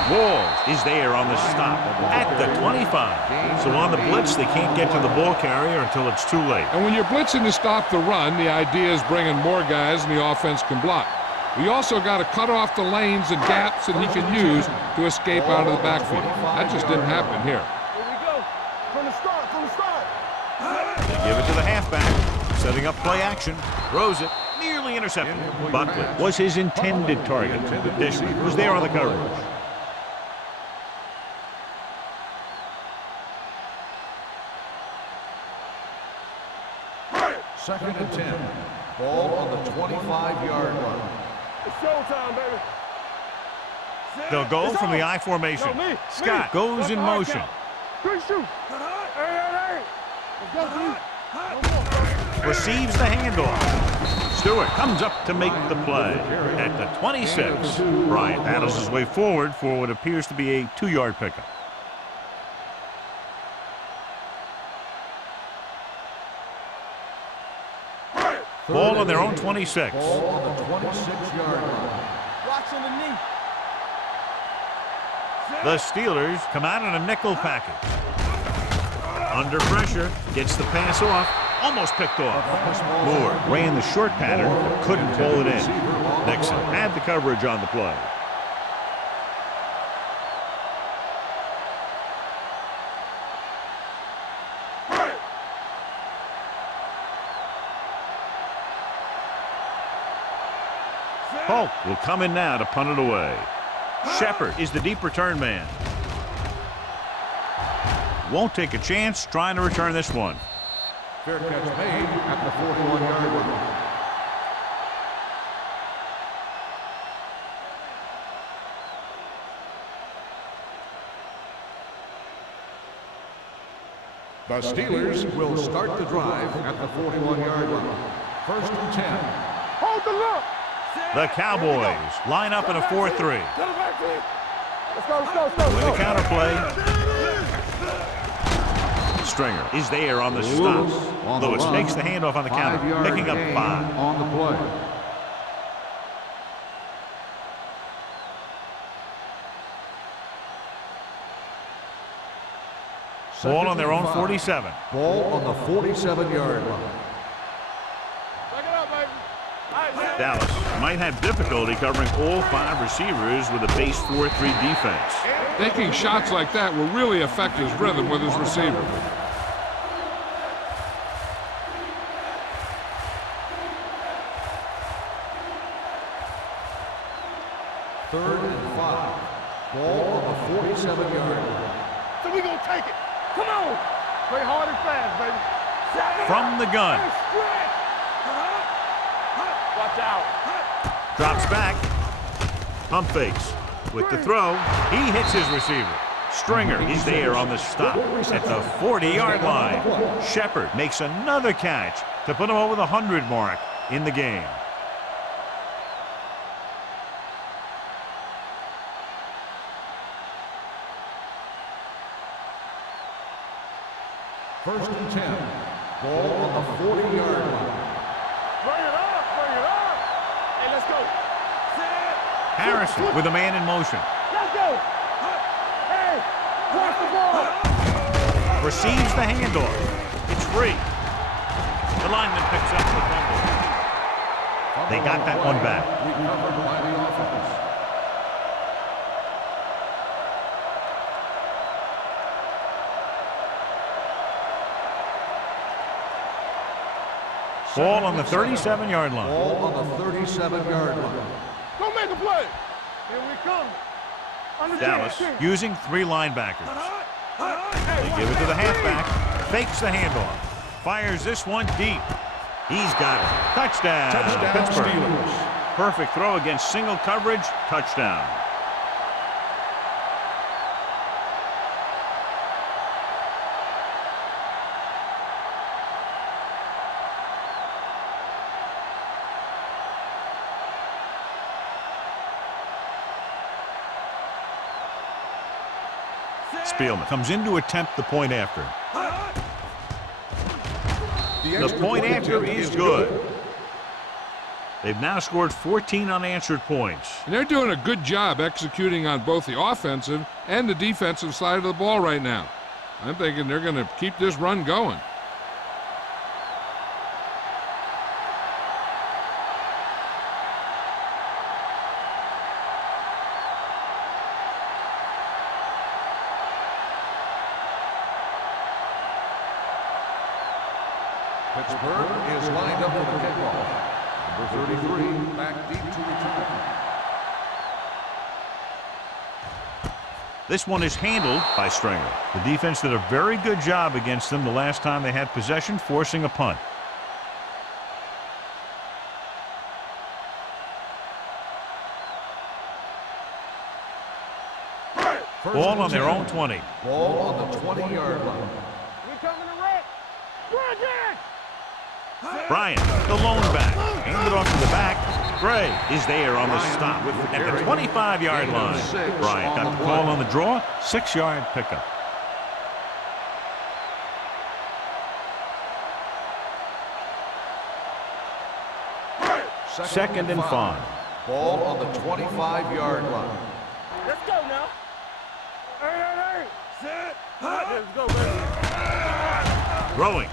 Walls is there on the stop at the 25. So on the blitz, they can't get to the ball carrier until it's too late. And when you're blitzing to stop the run, the idea is bringing more guys and the offense can block. We also got to cut off the lanes and gaps that he can use to escape out of the backfield. That just didn't happen here. Here we go. From the start, from the start. They give it to the halfback. Setting up play action. Throws it. Nearly intercepted. Buckley was his intended target. Disney was there on the coverage. Second and 10. Ball on the 25-yard line. It's showtime, baby. They'll go from the I formation. Scott goes in motion. Good shoot. Hey. Let's go, D. Receives the handoff. Stewart comes up to make the play at the 26. Bryant battles his way forward for what appears to be a 2-yard pickup. Ball on their own 26. Ball on the 26-yard line. Watch on the knee. The Steelers come out in a nickel package. Under pressure, gets the pass off, almost picked off. Moore ran the short pattern, but couldn't pull it in. Nixon had the coverage on the play. Polk will come in now to punt it away. Shepard is the deep return man. Won't take a chance trying to return this one. Fair catch made at the 41-yard line. The Steelers will start the drive at the 41-yard line. First and 10. Hold the look. The Cowboys line up in a 4-3. To the back, team. Let's go. With a counterplay. Stringer is there on the stop. Lewis takes the handoff on the counter, picking up 5. On the play. Ball on their own 47. Ball on the 47-yard line. Back it up, baby. Dallas might have difficulty covering all 5 receivers with a base 4-3 defense. Taking shots like that will really affect his rhythm with his receiver. Third and 5. Ball on the 47-yard line. So we gonna take it. Come on. Play hard and fast, baby. From the gun. Watch out. Drops back. Pump fakes. With the throw, he hits his receiver. Stringer is there on the stop at the 40-yard line. Shepard makes another catch to put him over the 100 mark in the game. First and 10. Ball on the 40-yard line. Bring it up. Hey, let's go. Harrison with a man in motion. Let's go. Hey, watch the ball. Receives the handoff. It's free. The lineman picks up the fumble. They got that one back. Recovered by the offense. Ball on the 37-yard line. Ball on the 37-yard line. Go make a play. Here we come. Dallas using 3 linebackers. They give it to the halfback. Fakes the handoff. Fires this one deep. He's got it. Touchdown. Pittsburgh. Steelers. Perfect throw against single coverage. Touchdown. Spielman comes in to attempt the point after. The point after is good. They've now scored 14 unanswered points. And they're doing a good job executing on both the offensive and the defensive side of the ball right now. I'm thinking they're going to keep this run going. Pittsburgh is lined up for the kickoff. Number 33, back deep to return. This one is handled by Stringer. The defense did a very good job against them the last time they had possession, forcing a punt. Ball on their own 20. Ball on the 20-yard line. We coming to wreck. Bryant, the lone back. Handed off to the back. Gray is there on the stop at the 25-yard line. Bryant got the call on the draw. 6-yard pickup. Second and 5. Ball on the 25-yard line. Let's go now. Hey. Set. Let's go, baby. Throwing.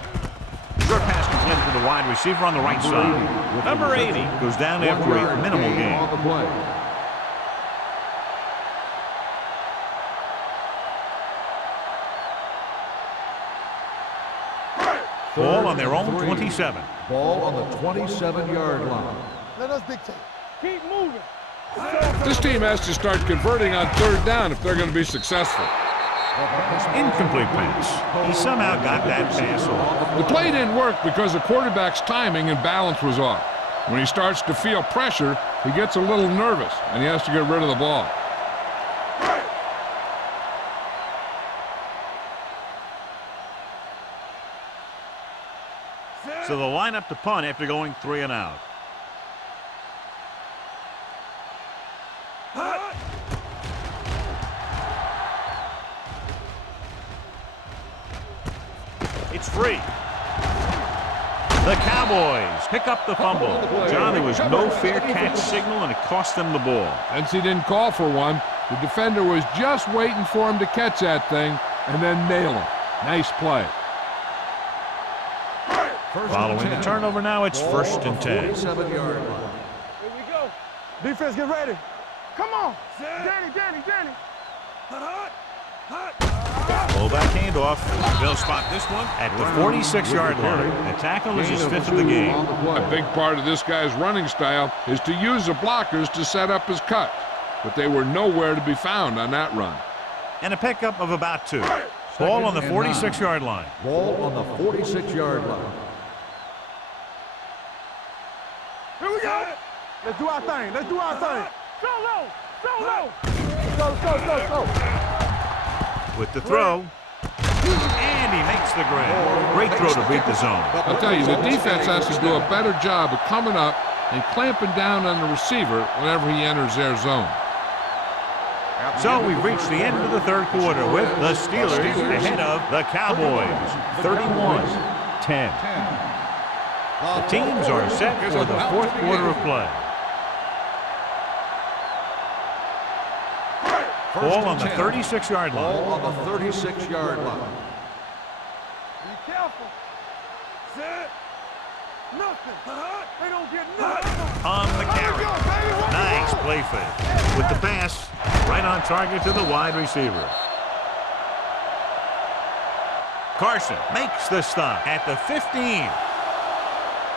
Short pass complete to the wide receiver on the right side. Number 80 goes down after a minimal gain. On the play. Ball on their own 27. Ball on the 27-yard line. Let us dictate. Keep moving. This team has to start converting on third down if they're going to be successful. Incomplete pass. He somehow got that pass off. The play didn't work because the quarterback's timing and balance was off. When he starts to feel pressure, he gets a little nervous, and he has to get rid of the ball. So they'll line up to punt after going 3 and out. It's free. The Cowboys pick up the fumble. John, there was no fair catch signal, and it cost them the ball. Since he didn't call for one, the defender was just waiting for him to catch that thing and then nail him. Nice play. Following the turnover now, it's 1st and 10. 47-yard line. Here we go. Defense, get ready. Come on. Danny. Fullback handoff. They'll spot this one at the 46-yard line. The tackle is his 5th of the game. A big part of this guy's running style is to use the blockers to set up his cut, but they were nowhere to be found on that run. And a pickup of about 2. Ball on the 46-yard line. Ball on the 46-yard line. Here we go. Let's do our thing. Go low. Go. With the throw. And he makes the grab. Great throw to beat the zone. I'll tell you, the defense has to do a better job of coming up and clamping down on the receiver whenever he enters their zone. So we've reached the end of the third quarter with the Steelers ahead of the Cowboys, 31-10. The teams are set for the 4th quarter of play. Ball on the 36-yard line. Ball on the 36-yard line. Be careful. Set. Nothing. They don't get nothing. On the carry. Nice play fake. With the pass, right on target to the wide receiver. Carson makes the stop at the 15.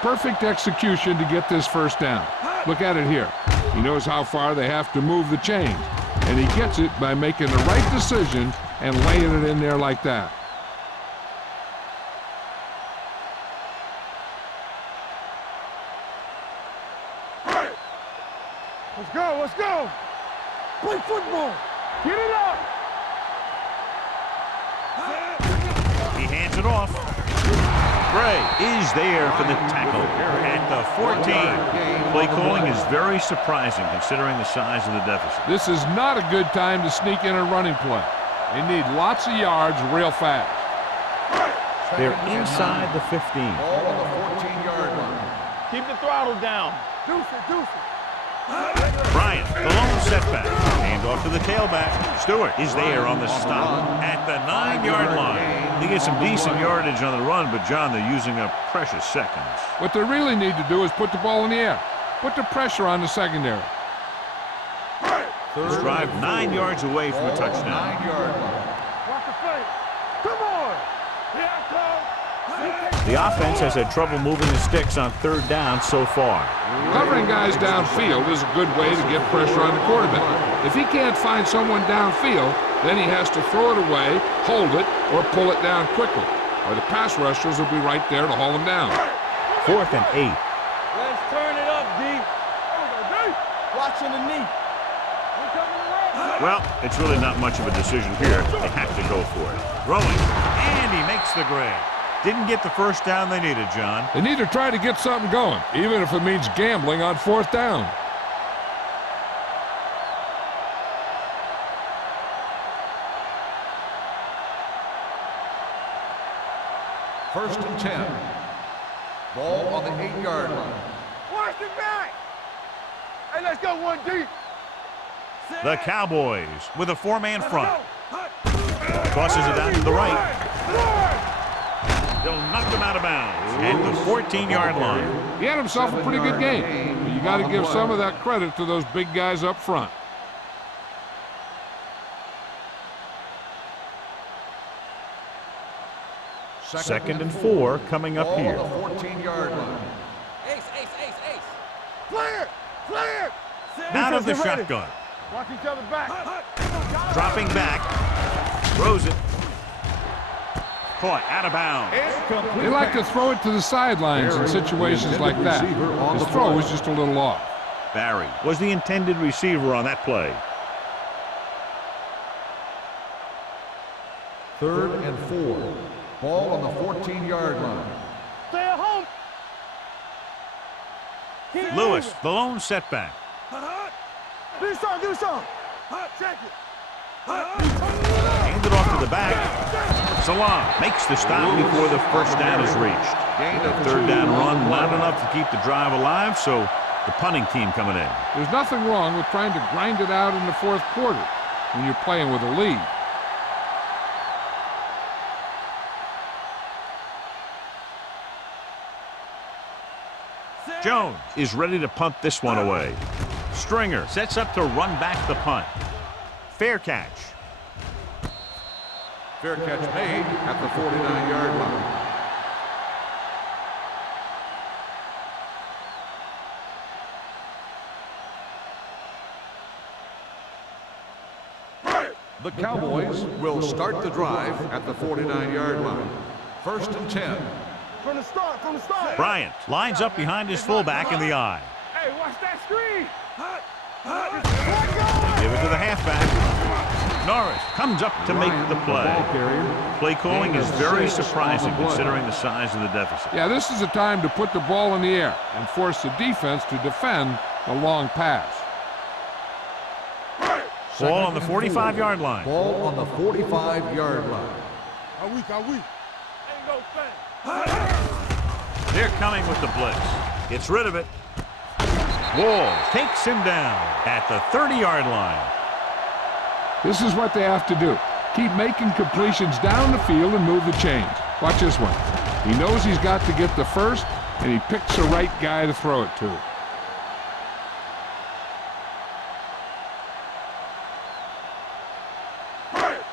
Perfect execution to get this first down. Look at it here. He knows how far they have to move the chains, and he gets it by making the right decision and laying it in there like that. Let's go. Play football. Get it up. He hands it off. Gray is there for the tackle at the 14. Play calling is very surprising considering the size of the deficit. This is not a good time to sneak in a running play. They need lots of yards real fast. They're inside the 15. Ball on the 14-yard line. Keep the throttle down. Deuce it. Bryant, the lone setback. Hand off to the tailback. Stewart is there on the stop at the 9-yard line. They get some decent yardage on the run, but, John, they're using up precious seconds. What they really need to do is put the ball in the air. Put the pressure on the secondary. This drive 9 yards away from a touchdown. 9-yard line. Watch the play. Come on. Here I come. The offense has had trouble moving the sticks on 3rd down so far. Covering guys downfield is a good way to get pressure on the quarterback. If he can't find someone downfield, then he has to throw it away, hold it, or pull it down quickly, or the pass rushers will be right there to haul him down. 4th and 8. Let's turn it up, D. There we go, D. Watching the knee. We coming around. Well, it's really not much of a decision here. They have to go for it. Throwing, and he makes the grab. Didn't get the first down they needed, John. They need to try to get something going, even if it means gambling on 4th down. First and 10. Ball on the 8-yard line. Watch the back. Hey, let's go one deep. The Cowboys with a 4-man front. Tosses it out to the right. They'll knock him out of bounds at the 14-yard line. He had himself a pretty good game. But you got to give some of that credit to those big guys up front. Second and 4 coming up here. Ball on the 14-yard line. Ace. Clear. Clear. Out of the Defense, get ready. shotgun. Watch each other back. Dropping back. Throws it. Caught out of bounds. They like to throw it to the sidelines in situations like that. His throw was just a little off. Barry was the intended receiver on that play. 3rd and 4. Ball on the 14-yard line. Stay at home. Lewis, the lone setback. Do something. Check it. Handed off to the back. Salam makes the stop before the first down is reached. The 3rd down run, not enough to keep the drive alive, so the punting team coming in. There's nothing wrong with trying to grind it out in the 4th quarter when you're playing with a lead. Jones is ready to punt this one away. Stringer sets up to run back the punt. Fair catch. Fair catch made at the 49-yard line. The Cowboys will start the drive at the 49-yard line. First and 10. From the start. Bryant lines up behind his fullback in the eye. Hey, watch that screen. Give it to the halfback. Norris comes up to make the play. Play calling is very surprising considering the size of the deficit. Yeah, this is a time to put the ball in the air and force the defense to defend the long pass. Ball on the 45-yard line. Ball on the 45-yard line. Are we? Ain't no thing. They're coming with the blitz. Gets rid of it. Wall takes him down at the 30-yard line. This is what they have to do. Keep making completions down the field and move the chains. Watch this one. He knows he's got to get the first, and he picks the right guy to throw it to.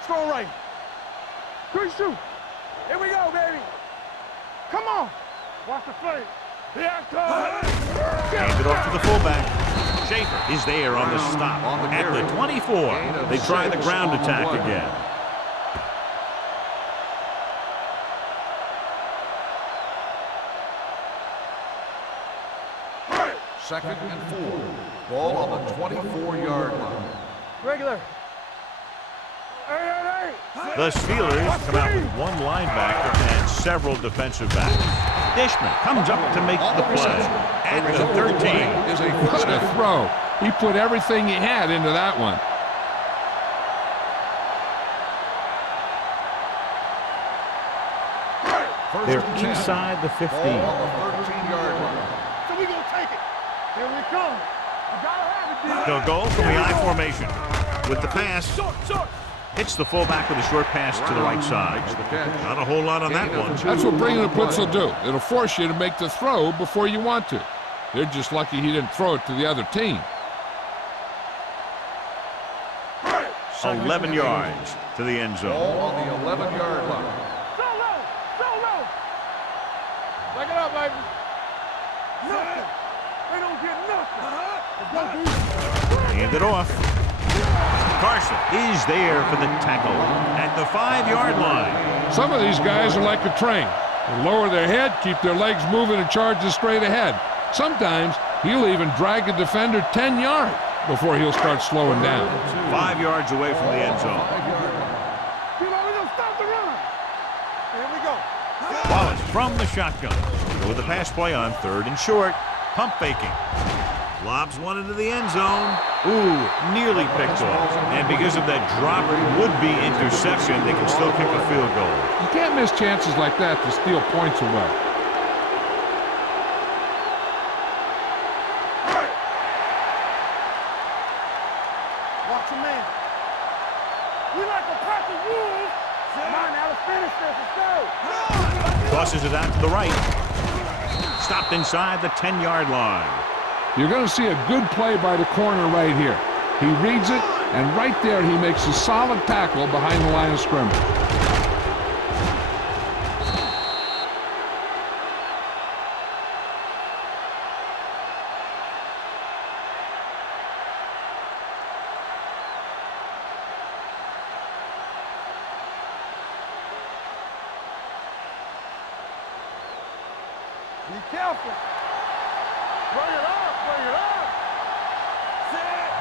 Strong right. Quick shoot. Here we go, baby. Come on. Watch the play. Here I come. Hand it off to the fullback. Schaefer is there on the stop at the 24. They try the ground attack again. Second and 4. Ball on the 24-yard line. Regular. Hey. The Steelers come out with one linebacker and several defensive backs. Dishman comes up to make the play at the 13. Is a What first a down. throw. He put everything he had into that one. First They're and 10. inside the 15. Ball on the 13-yard line. So we gonna take it. Here we come. You gotta have it, They'll go from the I formation with the pass. Hits the fullback with a short pass to the right side. Not a whole lot on that one. That's what bringing the blitz will do. It'll force you to make the throw before you want to. They're just lucky he didn't throw it to the other team. 11 yards to the end zone. Ball on the 11-yard line. Solo. Back it up, baby. Nothing. They don't get nothing. Let's go, Hand it off. Carson is there for the tackle at the 5-yard line. Some of these guys are like a train. They lower their head, keep their legs moving, and charge straight ahead. Sometimes he'll even drag a defender 10 yards. before he'll start slowing down. 5 yards away from the end zone. We're gonna stop the run. Here we go. Wallace from the shotgun. With the pass play on 3rd and short. Pump faking. Lobs one into the end zone. Ooh, nearly picked off. And because of that drop would-be interception, they can still kick a field goal. You can't miss chances like that to steal points away. Watch your man. We like a pack of wolves. Come on now, let's finish this. Let's go. Tosses it out to the right. Stopped inside the 10-yard line. You're going to see a good play by the corner right here. He reads it, and right there he makes a solid tackle behind the line of scrimmage. Be careful. Bring it up, bring it up.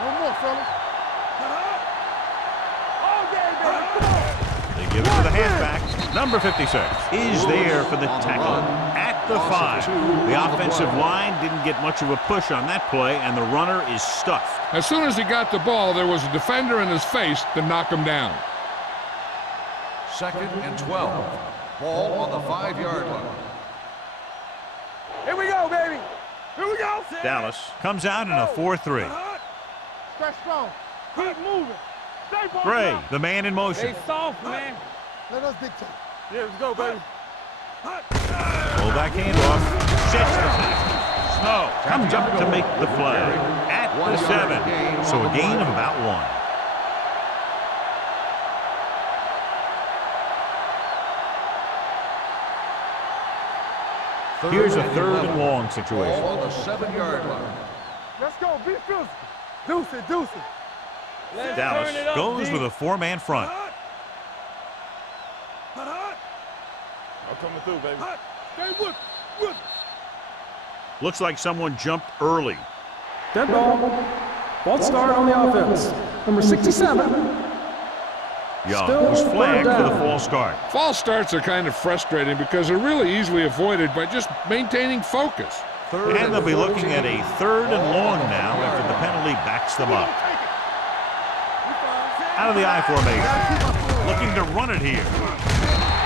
One more, fellas. All game, baby. Come on. They give it to the halfback. Number 56 is there for the tackle at the 5. The offensive line didn't get much of a push on that play, and the runner is stuffed. As soon as he got the ball, there was a defender in his face to knock him down. 2nd and 12. Ball on the 5-yard line. Here we go, baby. Here we go. Dallas comes out in a 4-3. Stay strong. Keep moving. Stay ball. Gray, the man in motion. They soft, man. Let us dictate. Yeah, let's go, baby. Fullback handoff. Sets the tackle. Snow comes up to make the play at the 7. So a gain of about 1. Here's a 3rd and long situation. Ball on the 7-yard line. Let's go. Be physical. Deuce it, deuce it. Let's Dallas turn it up, goes D. with a 4-man front. I'm coming through, baby. Stay with. Looks like someone jumped early. Dead ball. False start on the offense. Number 67. Young Still was flagged third for the down. false start. False starts are kind of frustrating because they're really easily avoided by just maintaining focus. And they'll be looking at a 3rd and long now after the penalty backs them up. Out of the I formation. Looking to run it here.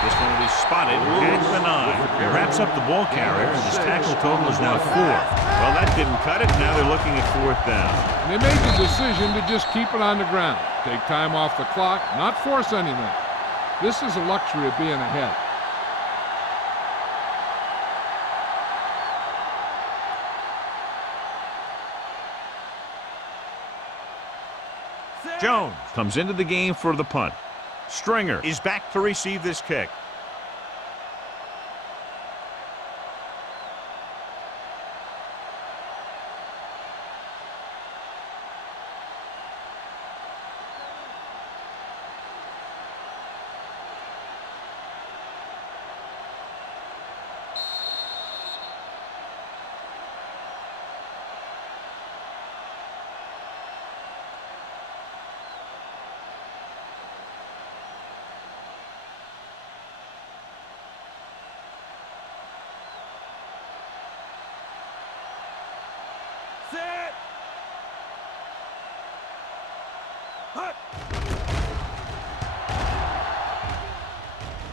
This one will be spotted at the 9. He wraps up the ball carrier, and his tackle total is now 4. Well, that didn't cut it. Now they're looking at 4th down. And they made the decision to just keep it on the ground. Take time off the clock, not force anything. This is a luxury of being ahead. Jones comes into the game for the punt. Stringer is back to receive this kick.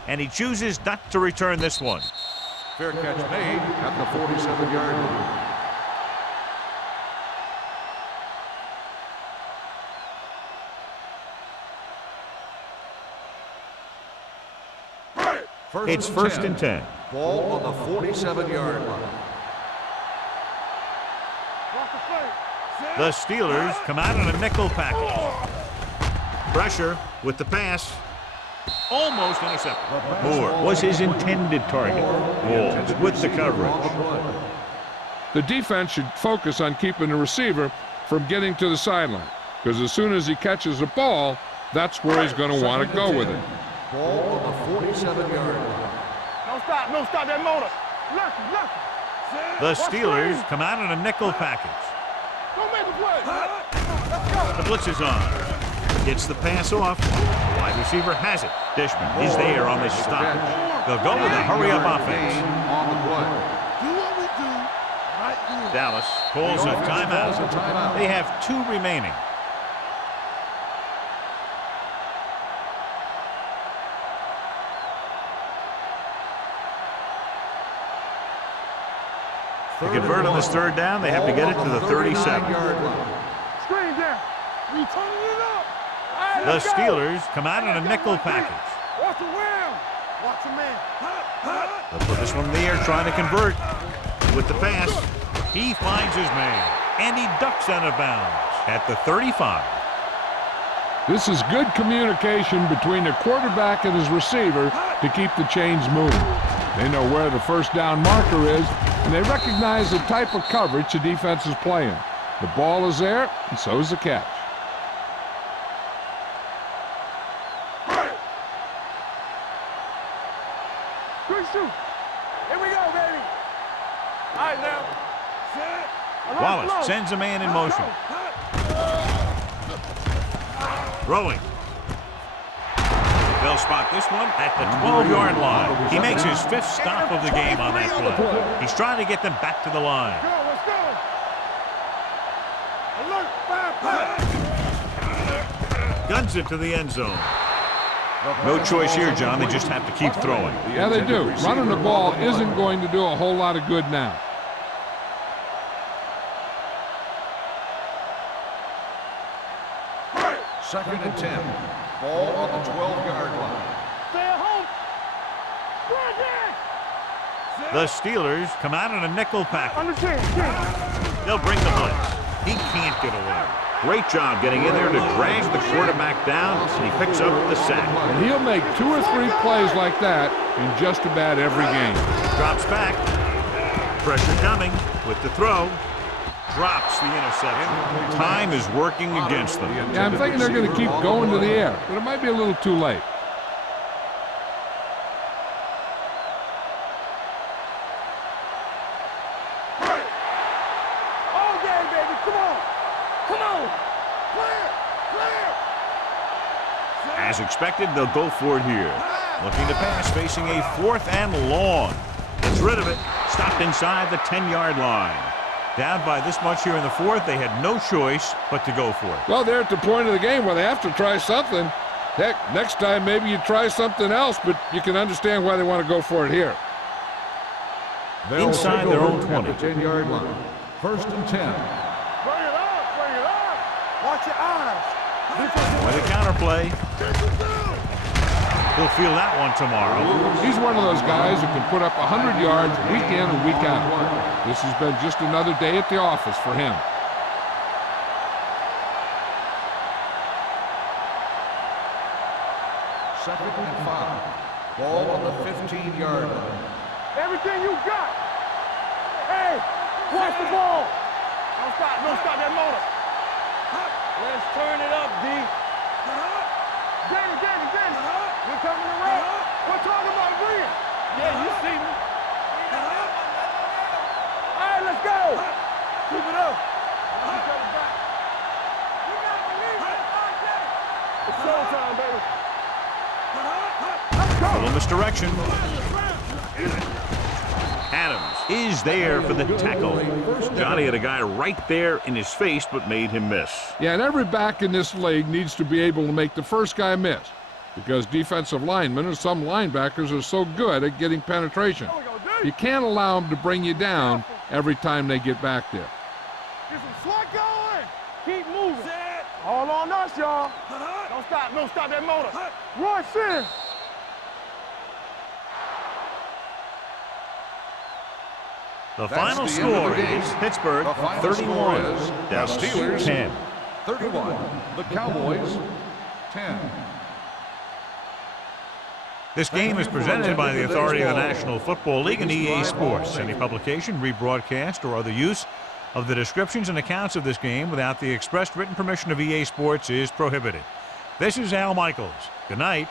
And he chooses not to return this one. Fair catch made at the 47-yard line. It's 1st and 10. Ball on the 47-yard line. The Steelers come out in a nickel package. Pressure with the pass. Almost intercepted. Moore was his intended target. Walls with the coverage. The defense should focus on keeping the receiver from getting to the sideline, because as soon as he catches the ball, that's where he's going to want to go with it. Ball on the 47-yard line. No stop that motor. Left. The Steelers come out in a nickel package. Don't make him The blitz is on. Gets the pass off. The wide receiver has it. Dishman is there on the stop. They'll go with a hurry-up offense. On the play. Do what we do right here. Dallas calls a timeout. They have 2 remaining. To convert on this 3rd down, they have to get it to the 37. Screen down. We turning it up. All right, The let's go. Steelers come out in a nickel package. Watch the rim. Watch the man. They'll put this one in the air, trying to convert with the pass. He finds his man, and he ducks out of bounds at the 35. This is good communication between the quarterback and his receiver to keep the chains moving. They know where the first down marker is, and they recognize the type of coverage the defense is playing. The ball is there, and so is the catch. Good shoot. Here we go, baby. All right, now. Set. Wallace sends a man in motion. Throwing. They'll spot this one at the 12-yard line. He makes his 5th stop of the game on that play. He's trying to get them back to the line. Go, let's go. Alert, 5 Guns it to the end zone. No choice here, John. They just have to keep throwing. Yeah, they do. Running the ball isn't going to do a whole lot of good now. Second and 10. Ball on the 12-yard line. Stay at home. The Steelers come out in a nickel package. Understand. They'll bring the blitz. He can't get away. Great job getting in there to drag the quarterback down, and he picks up the sack. And he'll make 2 or 3 plays like that in just about every game. Drops back. Pressure coming with the throw. Drops the interception. Time is working against them. Yeah, I'm thinking they're going to keep going to the air, but it might be a little too late. All game, baby. Come on. Come on. Clear. As expected, they'll go for it here. Looking to pass, facing a 4th and long. Gets rid of it. Stopped inside the 10-yard line. Down by this much here in the 4th, they had no choice but to go for it. Well, they're at the point of the game where they have to try something. Heck, next time maybe you try something else, but you can understand why they want to go for it here. Inside their own 20. 10-yard line. First and 10. Bring it up. Watch your eyes. With a counterplay. We'll feel that one tomorrow. He's one of those guys who can put up 100 yards week in and week out. This has been just another day at the office for him. Second and 5. Ball on the 15-yard line. Everything you got. Hey, watch the ball. Don't stop that motor. Let's turn it up, D. Danny. We're coming around. We're talking about win. Yeah, you see me. All right, let's go. Keep it up. It's showtime, baby. Let's go. A little misdirection. Adams is there for the tackle. Johnny had a guy right there in his face, but made him miss. Yeah, and every back in this league needs to be able to make the first guy miss, because defensive linemen and some linebackers are so good at getting penetration. You can't allow them to bring you down every time they get back there. Get some slack going. Keep moving. All on us, y'all. Don't stop that motor. Rush in. The That's final the end of score the game. is Pittsburgh The final 31, score is Dallas the Steelers 10. 31. The Cowboys 10. This game is presented by the authority of the National Football League and EA Sports. Any publication, rebroadcast, or other use of the descriptions and accounts of this game without the expressed written permission of EA Sports is prohibited. This is Al Michaels. Good night.